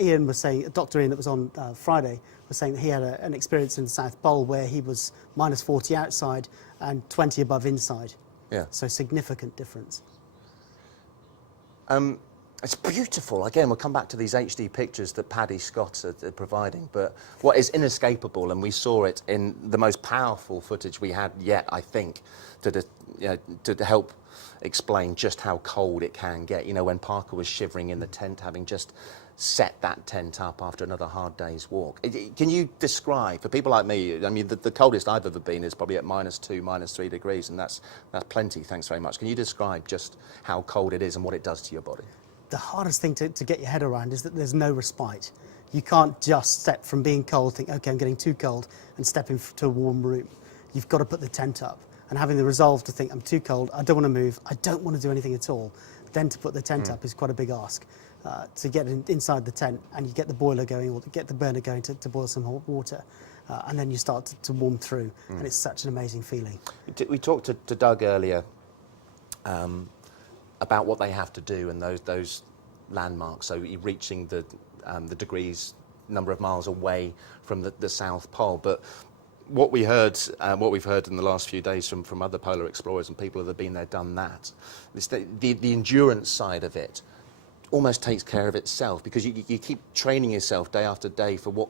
Ian was saying, Dr. Ian that was on Friday, was saying that he had an experience in the South Pole where he was minus 40 outside and 20 above inside. Yeah. So significant difference. It's beautiful. Again, we'll come back to these HD pictures that Paddy Scott are providing, but what is inescapable, and we saw it in the most powerful footage we had yet, I think, to help explain just how cold it can get. You know, when Parker was shivering in the tent, having just set that tent up after another hard day's walk. Can you describe, for people like me, I mean, the coldest I've ever been is probably at -2, -3 degrees, and that's plenty, thanks very much. Can you describe just how cold it is and what it does to your body? The hardest thing to get your head around is that there's no respite. You can't just step from being cold, think, okay, I'm getting too cold, and step into a warm room. You've got to put the tent up. And having the resolve to think, I'm too cold, I don't want to move, I don't want to do anything at all, then to put the tent up is quite a big ask. To get inside the tent, and you get the boiler going, or get the burner going to boil some hot water, and then you start to warm through, and it's such an amazing feeling. We talked to Doug earlier about what they have to do and those landmarks, so you're reaching the degrees, number of miles away from the South Pole. But what we've heard in the last few days from other polar explorers and people that have been there, done that, is the endurance side of it almost takes care of itself, because you keep training yourself day after day for what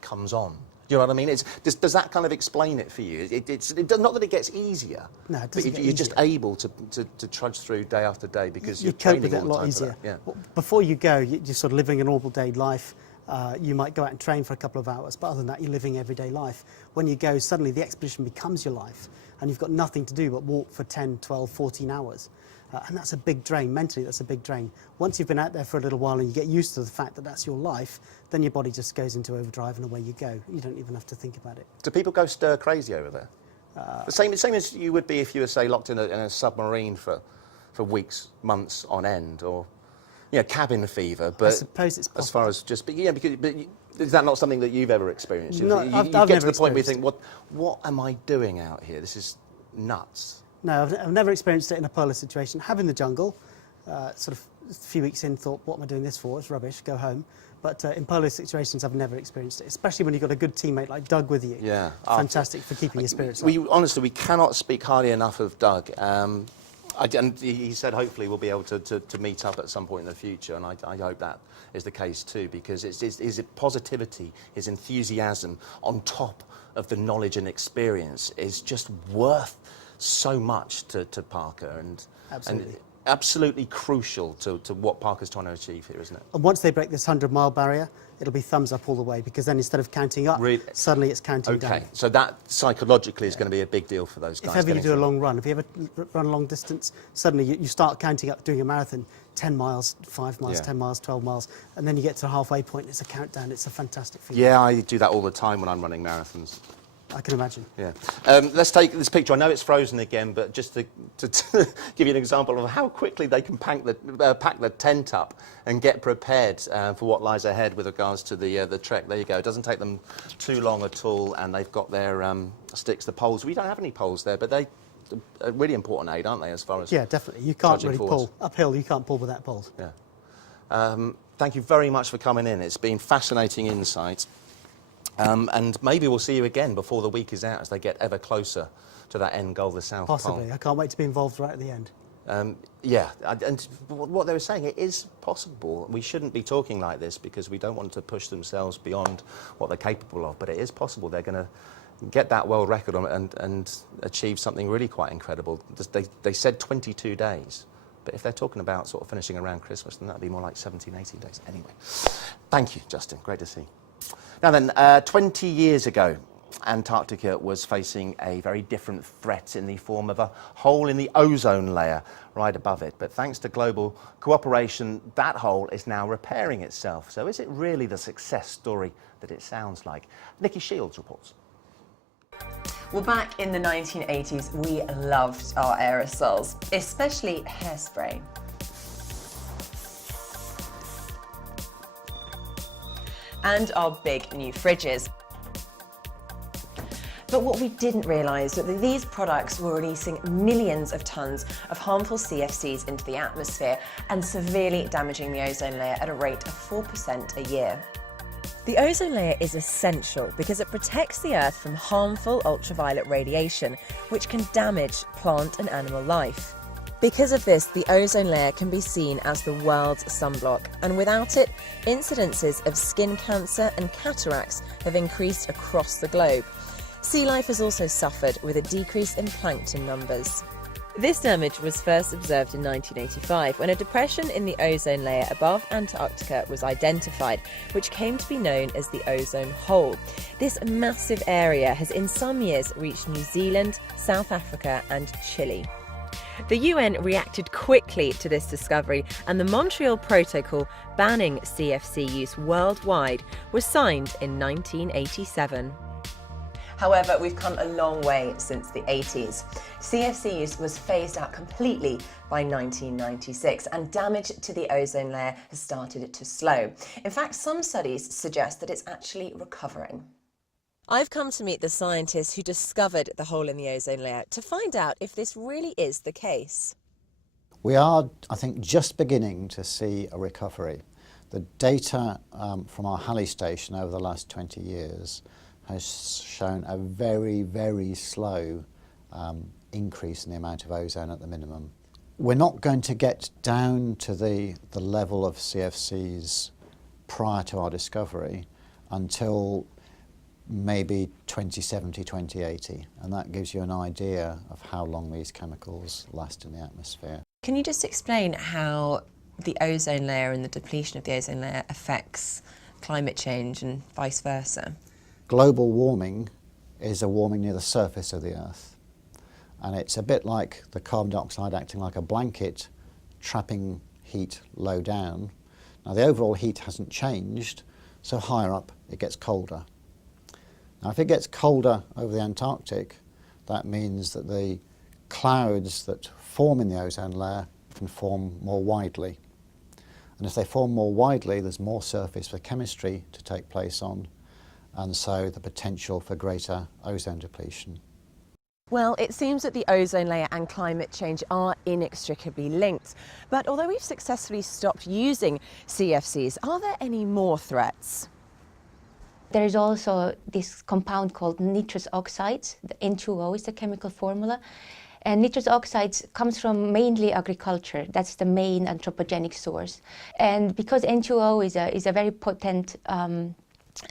comes on. Do you know what I mean? Does that kind of explain it for you? It's not that it gets easier, no, it but doesn't get you're easier. just able to trudge through day after day because you you're cope training with it a all the lot time easier. for that. Yeah. Well, before you go, you're sort of living a normal day life. You might go out and train for a couple of hours, but other than that, you're living everyday life. When you go, suddenly the expedition becomes your life, and you've got nothing to do but walk for 10, 12, 14 hours. And that's a big drain. Mentally, that's a big drain. Once you've been out there for a little while and you get used to the fact that that's your life, then your body just goes into overdrive and away you go. You don't even have to think about it. Do people go stir crazy over there? The same as you would be if you were, say, locked in a submarine for weeks, months on end, or cabin fever. But I suppose it's possible. as far as just, but is that not something that you've ever experienced? No, you I've get never to the point where you experienced think, what am I doing out here? This is nuts. No, I've never experienced it in a polar situation. Have in the jungle, sort of a few weeks in, thought, what am I doing this for? It's rubbish, go home. But in polar situations, I've never experienced it, especially when you've got a good teammate like Doug with you. Yeah. Fantastic for keeping your spirits up. Honestly, we cannot speak highly enough of Doug. And he said hopefully we'll be able to meet up at some point in the future, and I hope that is the case too, because it's his positivity, his enthusiasm, on top of the knowledge and experience, is just worth so much to Parker, and absolutely crucial to what Parker's trying to achieve here, isn't it? And once they break this 100-mile barrier, it'll be thumbs up all the way, because then instead of counting up, suddenly it's counting down. Okay, so that psychologically is going to be a big deal for those guys. If ever you do a long run, if you ever run a long distance, suddenly you start counting up, doing a marathon, 10 miles, 5 miles, 10 miles, 12 miles, and then you get to a halfway point, it's a countdown, it's a fantastic feeling. Yeah, I do that all the time when I'm running marathons. I can imagine. Yeah. Let's take this picture. I know it's frozen again, but just to give you an example of how quickly they can pack the tent up and get prepared for what lies ahead with regards to the trek. There you go. It doesn't take them too long at all, and they've got their sticks, the poles. We don't have any poles there, but they are really important aid, aren't they, as far as definitely. You can't really forwards. pull uphill. You can't pull without poles. Yeah. Thank you very much for coming in. It's been fascinating insight. And maybe we'll see you again before the week is out as they get ever closer to that end goal, the South Pole. Possibly. I can't wait to be involved right at the end. Yeah, and what they were saying, it is possible. We shouldn't be talking like this because we don't want to push themselves beyond what they're capable of, but it is possible they're going to get that world record and achieve something really quite incredible. They said 22 days. But if they're talking about sort of finishing around Christmas, then that'd be more like 17, 18 days. Anyway, thank you, Justin. Great to see you. Now then, 20 years ago, Antarctica was facing a very different threat in the form of a hole in the ozone layer right above it. But thanks to global cooperation, that hole is now repairing itself. So is it really the success story that it sounds like? Nikki Shields reports. Well, back in the 1980s, we loved our aerosols, especially hairspray. and our big new fridges. But what we didn't realise was that these products were releasing millions of tonnes of harmful CFCs into the atmosphere and severely damaging the ozone layer at a rate of 4% a year. The ozone layer is essential because it protects the Earth from harmful ultraviolet radiation, which can damage plant and animal life. Because of this, the ozone layer can be seen as the world's sunblock, and without it, incidences of skin cancer and cataracts have increased across the globe. Sea life has also suffered with a decrease in plankton numbers. This damage was first observed in 1985 when a depression in the ozone layer above Antarctica was identified, which came to be known as the ozone hole. This massive area has in some years reached New Zealand, South Africa and Chile. The UN reacted quickly to this discovery, and the Montreal Protocol banning CFC use worldwide was signed in 1987. However, we've come a long way since the 80s. CFC use was phased out completely by 1996, and damage to the ozone layer has started to slow. In fact, some studies suggest that it's actually recovering. I've come to meet the scientists who discovered the hole in the ozone layer to find out if this really is the case. We are, I think, just beginning to see a recovery. The data from our Halley station over the last 20 years has shown a very, very slow increase in the amount of ozone at the minimum. We're not going to get down to the level of CFCs prior to our discovery until maybe 2070, 2080, and that gives you an idea of how long these chemicals last in the atmosphere. Can you just explain how the ozone layer and the depletion of the ozone layer affects climate change and vice versa? Global warming is a warming near the surface of the Earth, and it's a bit like the carbon dioxide acting like a blanket, trapping heat low down. Now the overall heat hasn't changed, so higher up it gets colder. Now if it gets colder over the Antarctic, that means that the clouds that form in the ozone layer can form more widely. And if they form more widely, there's more surface for chemistry to take place on, and so the potential for greater ozone depletion. Well, it seems that the ozone layer and climate change are inextricably linked. But although we've successfully stopped using CFCs, are there any more threats? There is also this compound called nitrous oxides. The N2O is the chemical formula. And nitrous oxides comes from mainly agriculture. That's the main anthropogenic source. And because N2O is a very potent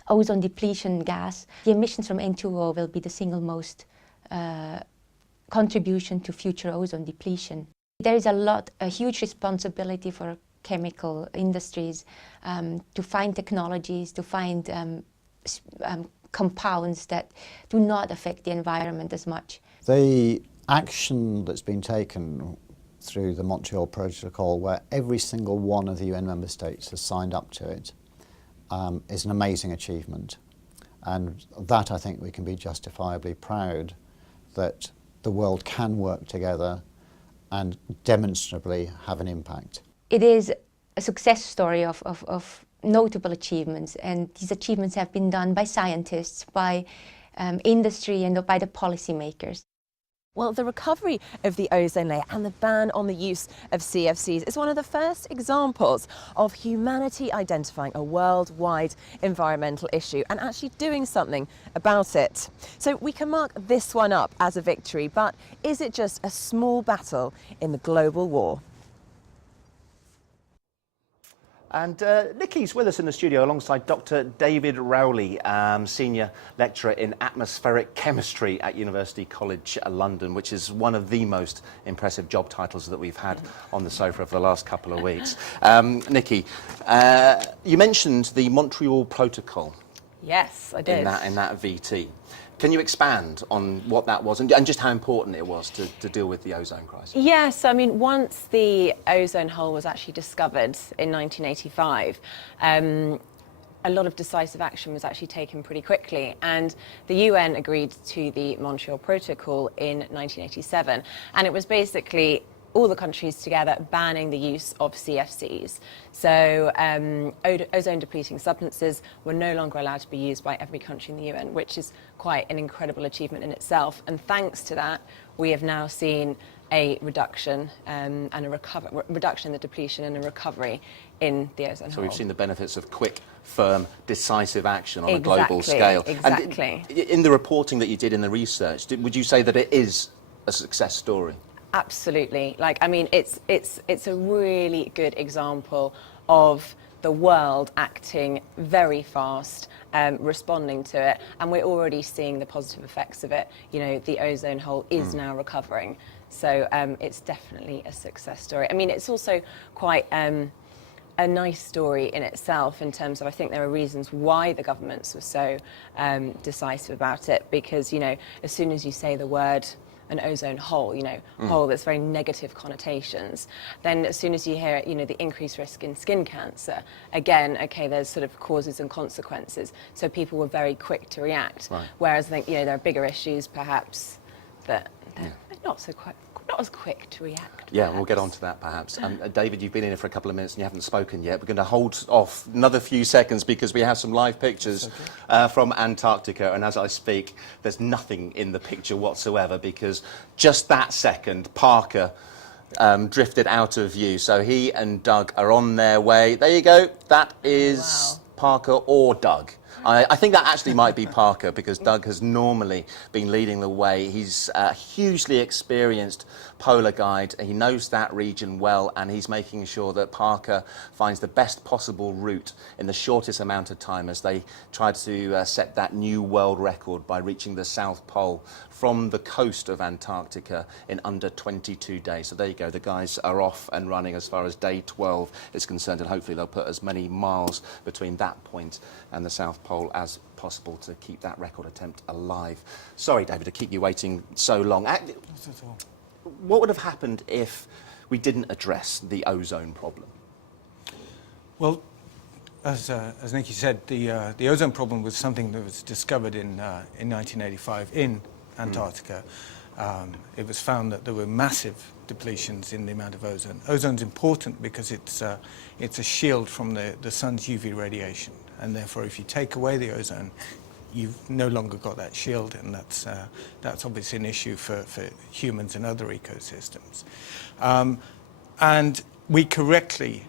ozone depletion gas, the emissions from N2O will be the single most contribution to future ozone depletion. There is a huge responsibility for chemical industries to find technologies, to find compounds that do not affect the environment as much. The action that's been taken through the Montreal Protocol, where every single one of the UN member states has signed up to it, is an amazing achievement. And that, I think, we can be justifiably proud that the world can work together and demonstrably have an impact. It is a success story of notable achievements, and these achievements have been done by scientists, by industry and by the policymakers. Well, the recovery of the ozone layer and the ban on the use of CFCs is one of the first examples of humanity identifying a worldwide environmental issue and actually doing something about it. So we can mark this one up as a victory, but is it just a small battle in the global war? And Nikki's with us in the studio alongside Dr. David Rowley, Senior Lecturer in Atmospheric Chemistry at University College London, which is one of the most impressive job titles that we've had on the sofa for the last couple of weeks. Nikki, you mentioned the Montreal Protocol. Yes, I did. In that VT. Can you expand on what that was and just how important it was to deal with the ozone crisis? Yes, I mean, once the ozone hole was actually discovered in 1985, a lot of decisive action was actually taken pretty quickly, and the UN agreed to the Montreal Protocol in 1987, and it was basically all the countries together banning the use of CFCs. So ozone-depleting substances were no longer allowed to be used by every country in the UN, which is quite an incredible achievement in itself. And thanks to that, we have now seen a reduction and a reduction in the depletion and a recovery in the ozone hole. So we've seen the benefits of quick, firm, decisive action on a global scale. Exactly. And in the reporting that you did in the research, would you say that it is a success story? Absolutely. Like, I mean, it's a really good example of the world acting very fast, responding to it, and we're already seeing the positive effects of it. You know, the ozone hole is now recovering, so it's definitely a success story. I mean, it's also quite a nice story in itself in terms of, I think there are reasons why the governments were so decisive about it, because, you know, as soon as you say the word an ozone hole, you know, hole that's very negative connotations, then as soon as you hear, you know, the increased risk in skin cancer, again, okay, there's sort of causes and consequences, so people were very quick to react. Right. Whereas I think, you know, there are bigger issues perhaps that they're not as quick to react. Yeah, we'll get on to that perhaps. David, you've been in here for a couple of minutes and you haven't spoken yet. We're going to hold off another few seconds because we have some live pictures from Antarctica, and as I speak, there's nothing in the picture whatsoever because just that second, Parker drifted out of view. So he and Doug are on their way. There you go. That is Parker or Doug. I think that actually might be Parker because Doug has normally been leading the way. He's a hugely experienced polar guide. He knows that region well, and he's making sure that Parker finds the best possible route in the shortest amount of time as they try to set that new world record by reaching the South Pole from the coast of Antarctica in under 22 days. So there you go. The guys are off and running as far as day 12 is concerned, and hopefully they'll put as many miles between that point and the South Pole as possible to keep that record attempt alive. Sorry, David, to keep you waiting so long. What would have happened if we didn't address the ozone problem? Well, as Nicky said, the ozone problem was something that was discovered in 1985 in Antarctica. It was found that there were massive depletions in the amount of ozone. Ozone's important because it's a shield from the sun's UV radiation, and therefore if you take away the ozone, you've no longer got that shield, and that's obviously an issue for humans and other ecosystems. And we correctly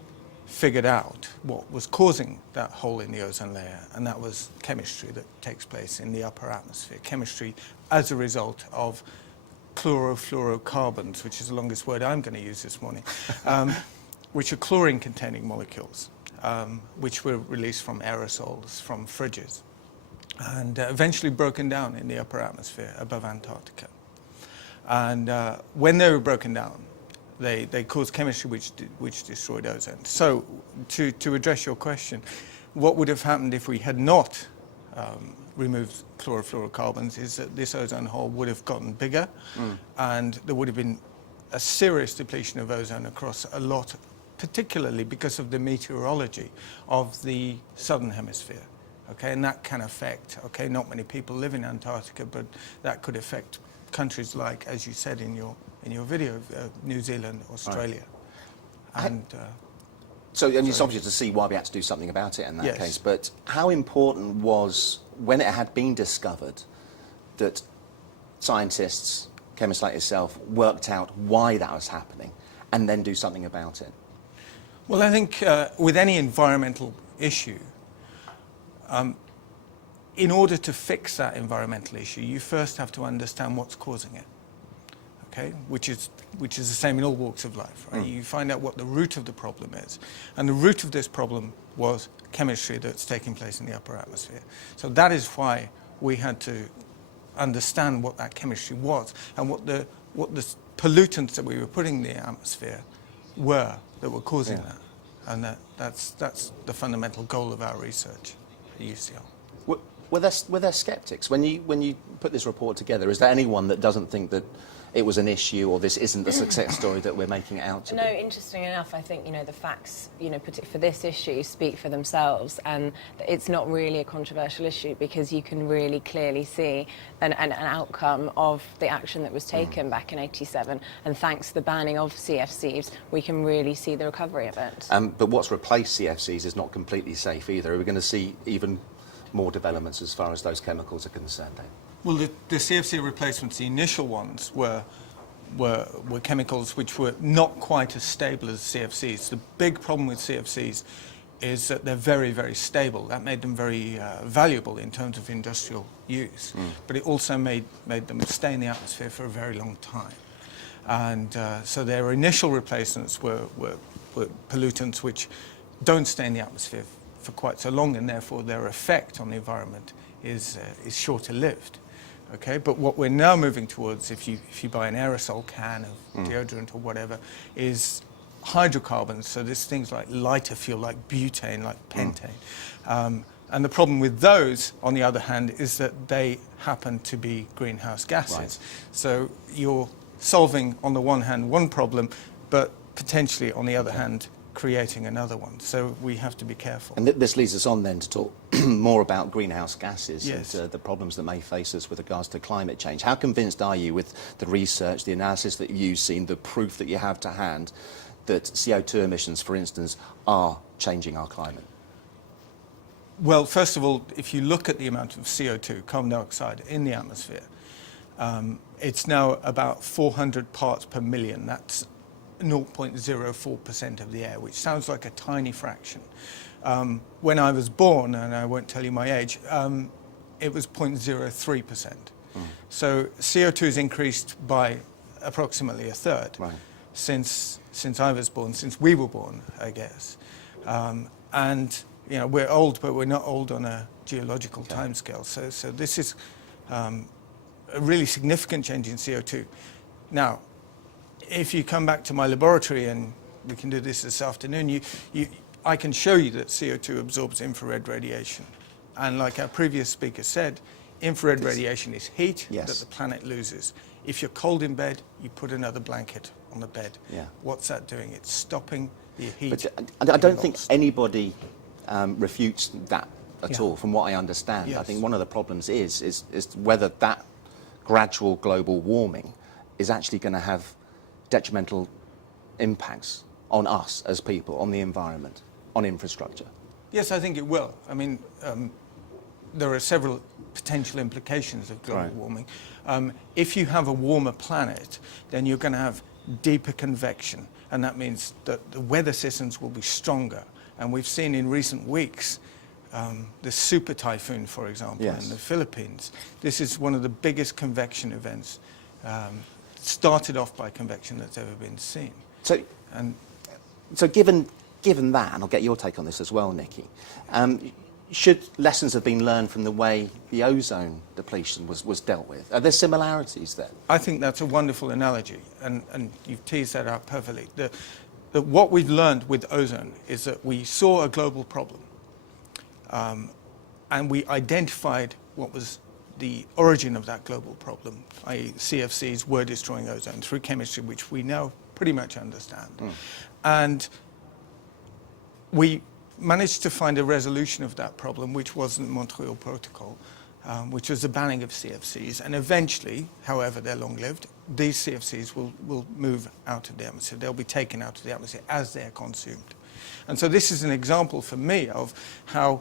figured out what was causing that hole in the ozone layer, and that was chemistry that takes place in the upper atmosphere. Chemistry as a result of chlorofluorocarbons, which is the longest word I'm going to use this morning, which are chlorine-containing molecules, which were released from aerosols, from fridges, and eventually broken down in the upper atmosphere above Antarctica. And when they were broken down, they caused chemistry which destroyed ozone. So to address your question, what would have happened if we had not removed chlorofluorocarbons is that this ozone hole would have gotten bigger, and there would have been a serious depletion of ozone across a lot, particularly because of the meteorology of the southern hemisphere. Okay, and that can affect, okay, not many people live in Antarctica, but that could affect countries like, as you said in your video, New Zealand, Australia. Right. And so it's obvious to see why we had to do something about it in that case, but how important was, when it had been discovered, that scientists, chemists like yourself, worked out why that was happening and then do something about it? well, I think with any environmental issue, in order to fix that environmental issue, you first have to understand what's causing it, okay? Which is the same in all walks of life, right? You find out what the root of the problem is. And the root of this problem was chemistry that's taking place in the upper atmosphere. So that is why we had to understand what that chemistry was and what the pollutants that we were putting in the atmosphere were that were causing that. And that's the fundamental goal of our research at UCL. were there sceptics when you put this report together? Is there anyone that doesn't think that it was an issue or this isn't the success story that we're making it out to be? No, interesting enough, I think, the facts, for this issue speak for themselves, and it's not really a controversial issue because you can really clearly see an outcome of the action that was taken back in '87, and thanks to the banning of CFCs, we can really see the recovery of it. But what's replaced CFCs is not completely safe either. Are we going to see even more developments as far as those chemicals are concerned then? Well, the CFC replacements, the initial ones, were chemicals which were not quite as stable as CFCs. The big problem with CFCs is that they're very, very stable. That made them very valuable in terms of industrial use. But it also made them stay in the atmosphere for a very long time. And so their initial replacements were pollutants which don't stay in the atmosphere for quite so long, and therefore their effect on the environment is shorter lived. Okay, but what we're now moving towards, if you buy an aerosol can of deodorant or whatever, is hydrocarbons. So there's things like lighter fuel, like butane, like pentane. And the problem with those, on the other hand, is that they happen to be greenhouse gases. Right. So you're solving, on the one hand, one problem, but potentially, on the other hand, creating another one. So we have to be careful. And this leads us on then to talk more about greenhouse gases Yes. and the problems that may face us with regards to climate change. How convinced are you with the research, the analysis that you've seen, the proof that you have to hand, that CO2 emissions, for instance, are changing our climate? Well, first of all, if you look at the amount of CO2, carbon dioxide, in the atmosphere, it's now about 400 parts per million. That's 0.04% of the air, which sounds like a tiny fraction. When I was born, and I won't tell you my age, it was 0.03%. So CO2 has increased by approximately a third since I was born, since we were born, I guess. And we're old, but we're not old on a geological timescale. So this is a really significant change in CO2. Now, if you come back to my laboratory, and we can do this afternoon, I can show you that CO2 absorbs infrared radiation. And like our previous speaker said, infrared radiation is heat that the planet loses. If you're cold in bed, you put another blanket on the bed. What's that doing? It's stopping the heat. But I don't think anybody refutes that at all, from what I understand. Yes. I think one of the problems is whether that gradual global warming is actually going to have detrimental impacts on us as people, on the environment, on infrastructure. Yes, I think it will. I mean, there are several potential implications of global warming. If you have a warmer planet, then you're going to have deeper convection, and that means that the weather systems will be stronger. And we've seen in recent weeks the super typhoon, for example, in the Philippines. This is one of the biggest convection events, started off by convection, that's ever been seen. So given that, and I'll get your take on this as well, Nikki, should lessons have been learned from the way the ozone depletion was dealt with? Are there similarities there? I think that's a wonderful analogy, and you've teased that out perfectly. That what we've learned with ozone is that we saw a global problem, and we identified what was the origin of that global problem, i.e. CFCs were destroying ozone through chemistry, which we now pretty much understand. And we managed to find a resolution of that problem, which was the Montreal Protocol, which was the banning of CFCs. And eventually, however they're long-lived, these CFCs will move out of the atmosphere. They'll be taken out of the atmosphere as they're consumed. And so this is an example for me of how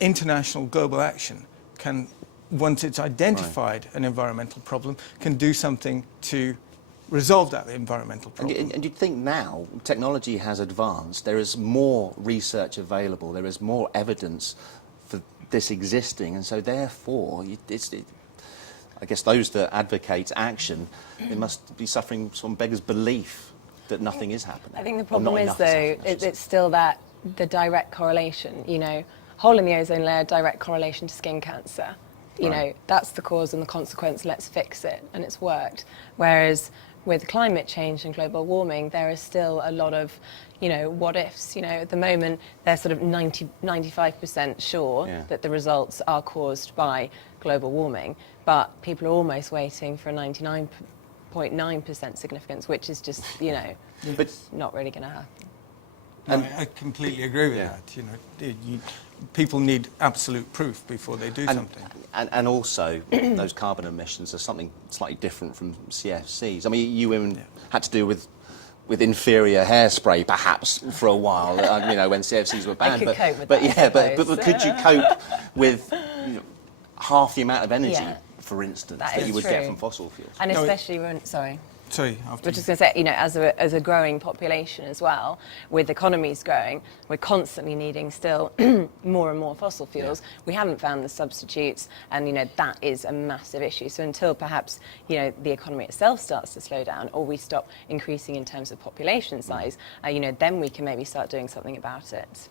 international global action can, once it's identified an environmental problem, can do something to resolve that environmental problem. And you'd think now technology has advanced, there is more research available, there is more evidence for this existing, and so therefore I guess those that advocate action, they must be suffering from beggar's belief that nothing is happening. I think the problem is, though, it's still the direct correlation, hole in the ozone layer, direct correlation to skin cancer. You know, that's the cause and the consequence, let's fix it, and it's worked. Whereas with climate change and global warming, there is still a lot of, what ifs. At the moment, they're sort of 95% sure that the results are caused by global warming, but people are almost waiting for a 99.9% significance, which is just, But not really going to happen. No, I completely agree with that. People need absolute proof before they do something. And also, those carbon emissions are something slightly different from CFCs. I mean, you women had to deal with inferior hairspray, perhaps, for a while, when CFCs were banned. I could cope with but that, but could you cope with half the amount of energy, for instance, that you would get from fossil fuels? And especially when, sorry. Sorry, I was just going to say, as a growing population as well, with economies growing, we're constantly needing still more and more fossil fuels. We haven't found the substitutes, and that is a massive issue. So until perhaps the economy itself starts to slow down, or we stop increasing in terms of population size, then we can maybe start doing something about it.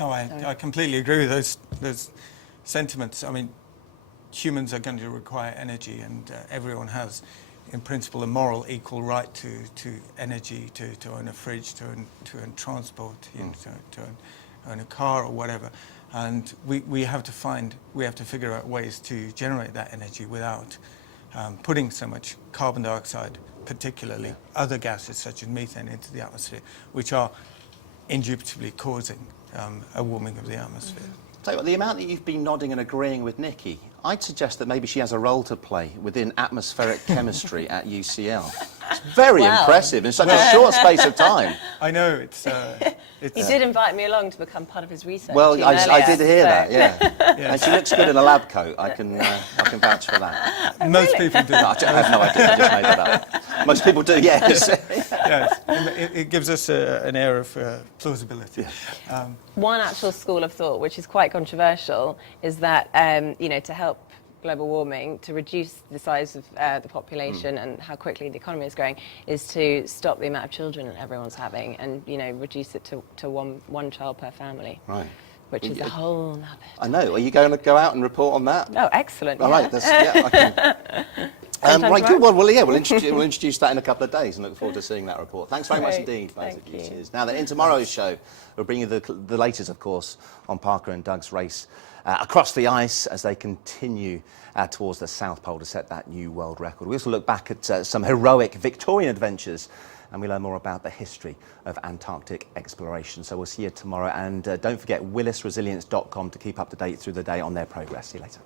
No, I completely agree with those sentiments. I mean, humans are going to require energy, and everyone has, in principle, a moral equal right to energy, to own a fridge, to own transport, to own a car or whatever. And we have to figure out ways to generate that energy without putting so much carbon dioxide, particularly other gases such as methane, into the atmosphere, which are indubitably causing a warming of the atmosphere. Tell you what, the amount that you've been nodding and agreeing with Nikki, I'd suggest that maybe she has a role to play within atmospheric chemistry at UCL. It's very impressive in such a short space of time. I know, it's He did invite me along to become part of his research Well, team I earlier, did hear so. that, yeah. And she looks good in a lab coat. I can vouch for that. Most people do. I have no idea. I just made that up. Most people do, yes. Yes, it gives us an air of plausibility. One actual school of thought, which is quite controversial, is that to help global warming, to reduce the size of the population and how quickly the economy is growing, is to stop the amount of children that everyone's having, and reduce it to one child per family. Right. Which is a whole nother. I know. Are you going to go out and report on that? Oh, excellent. All right. I can. Right, good. Well, we'll introduce that in a couple of days, and look forward to seeing that report. Thanks very much indeed, both of you. Cheers. Now, in tomorrow's show, we'll bring you the latest, of course, on Parker and Doug's race across the ice as they continue towards the South Pole to set that new world record. We also look back at some heroic Victorian adventures, and we learn more about the history of Antarctic exploration. So we'll see you tomorrow, and don't forget willisresilience.com to keep up to date through the day on their progress. See you later.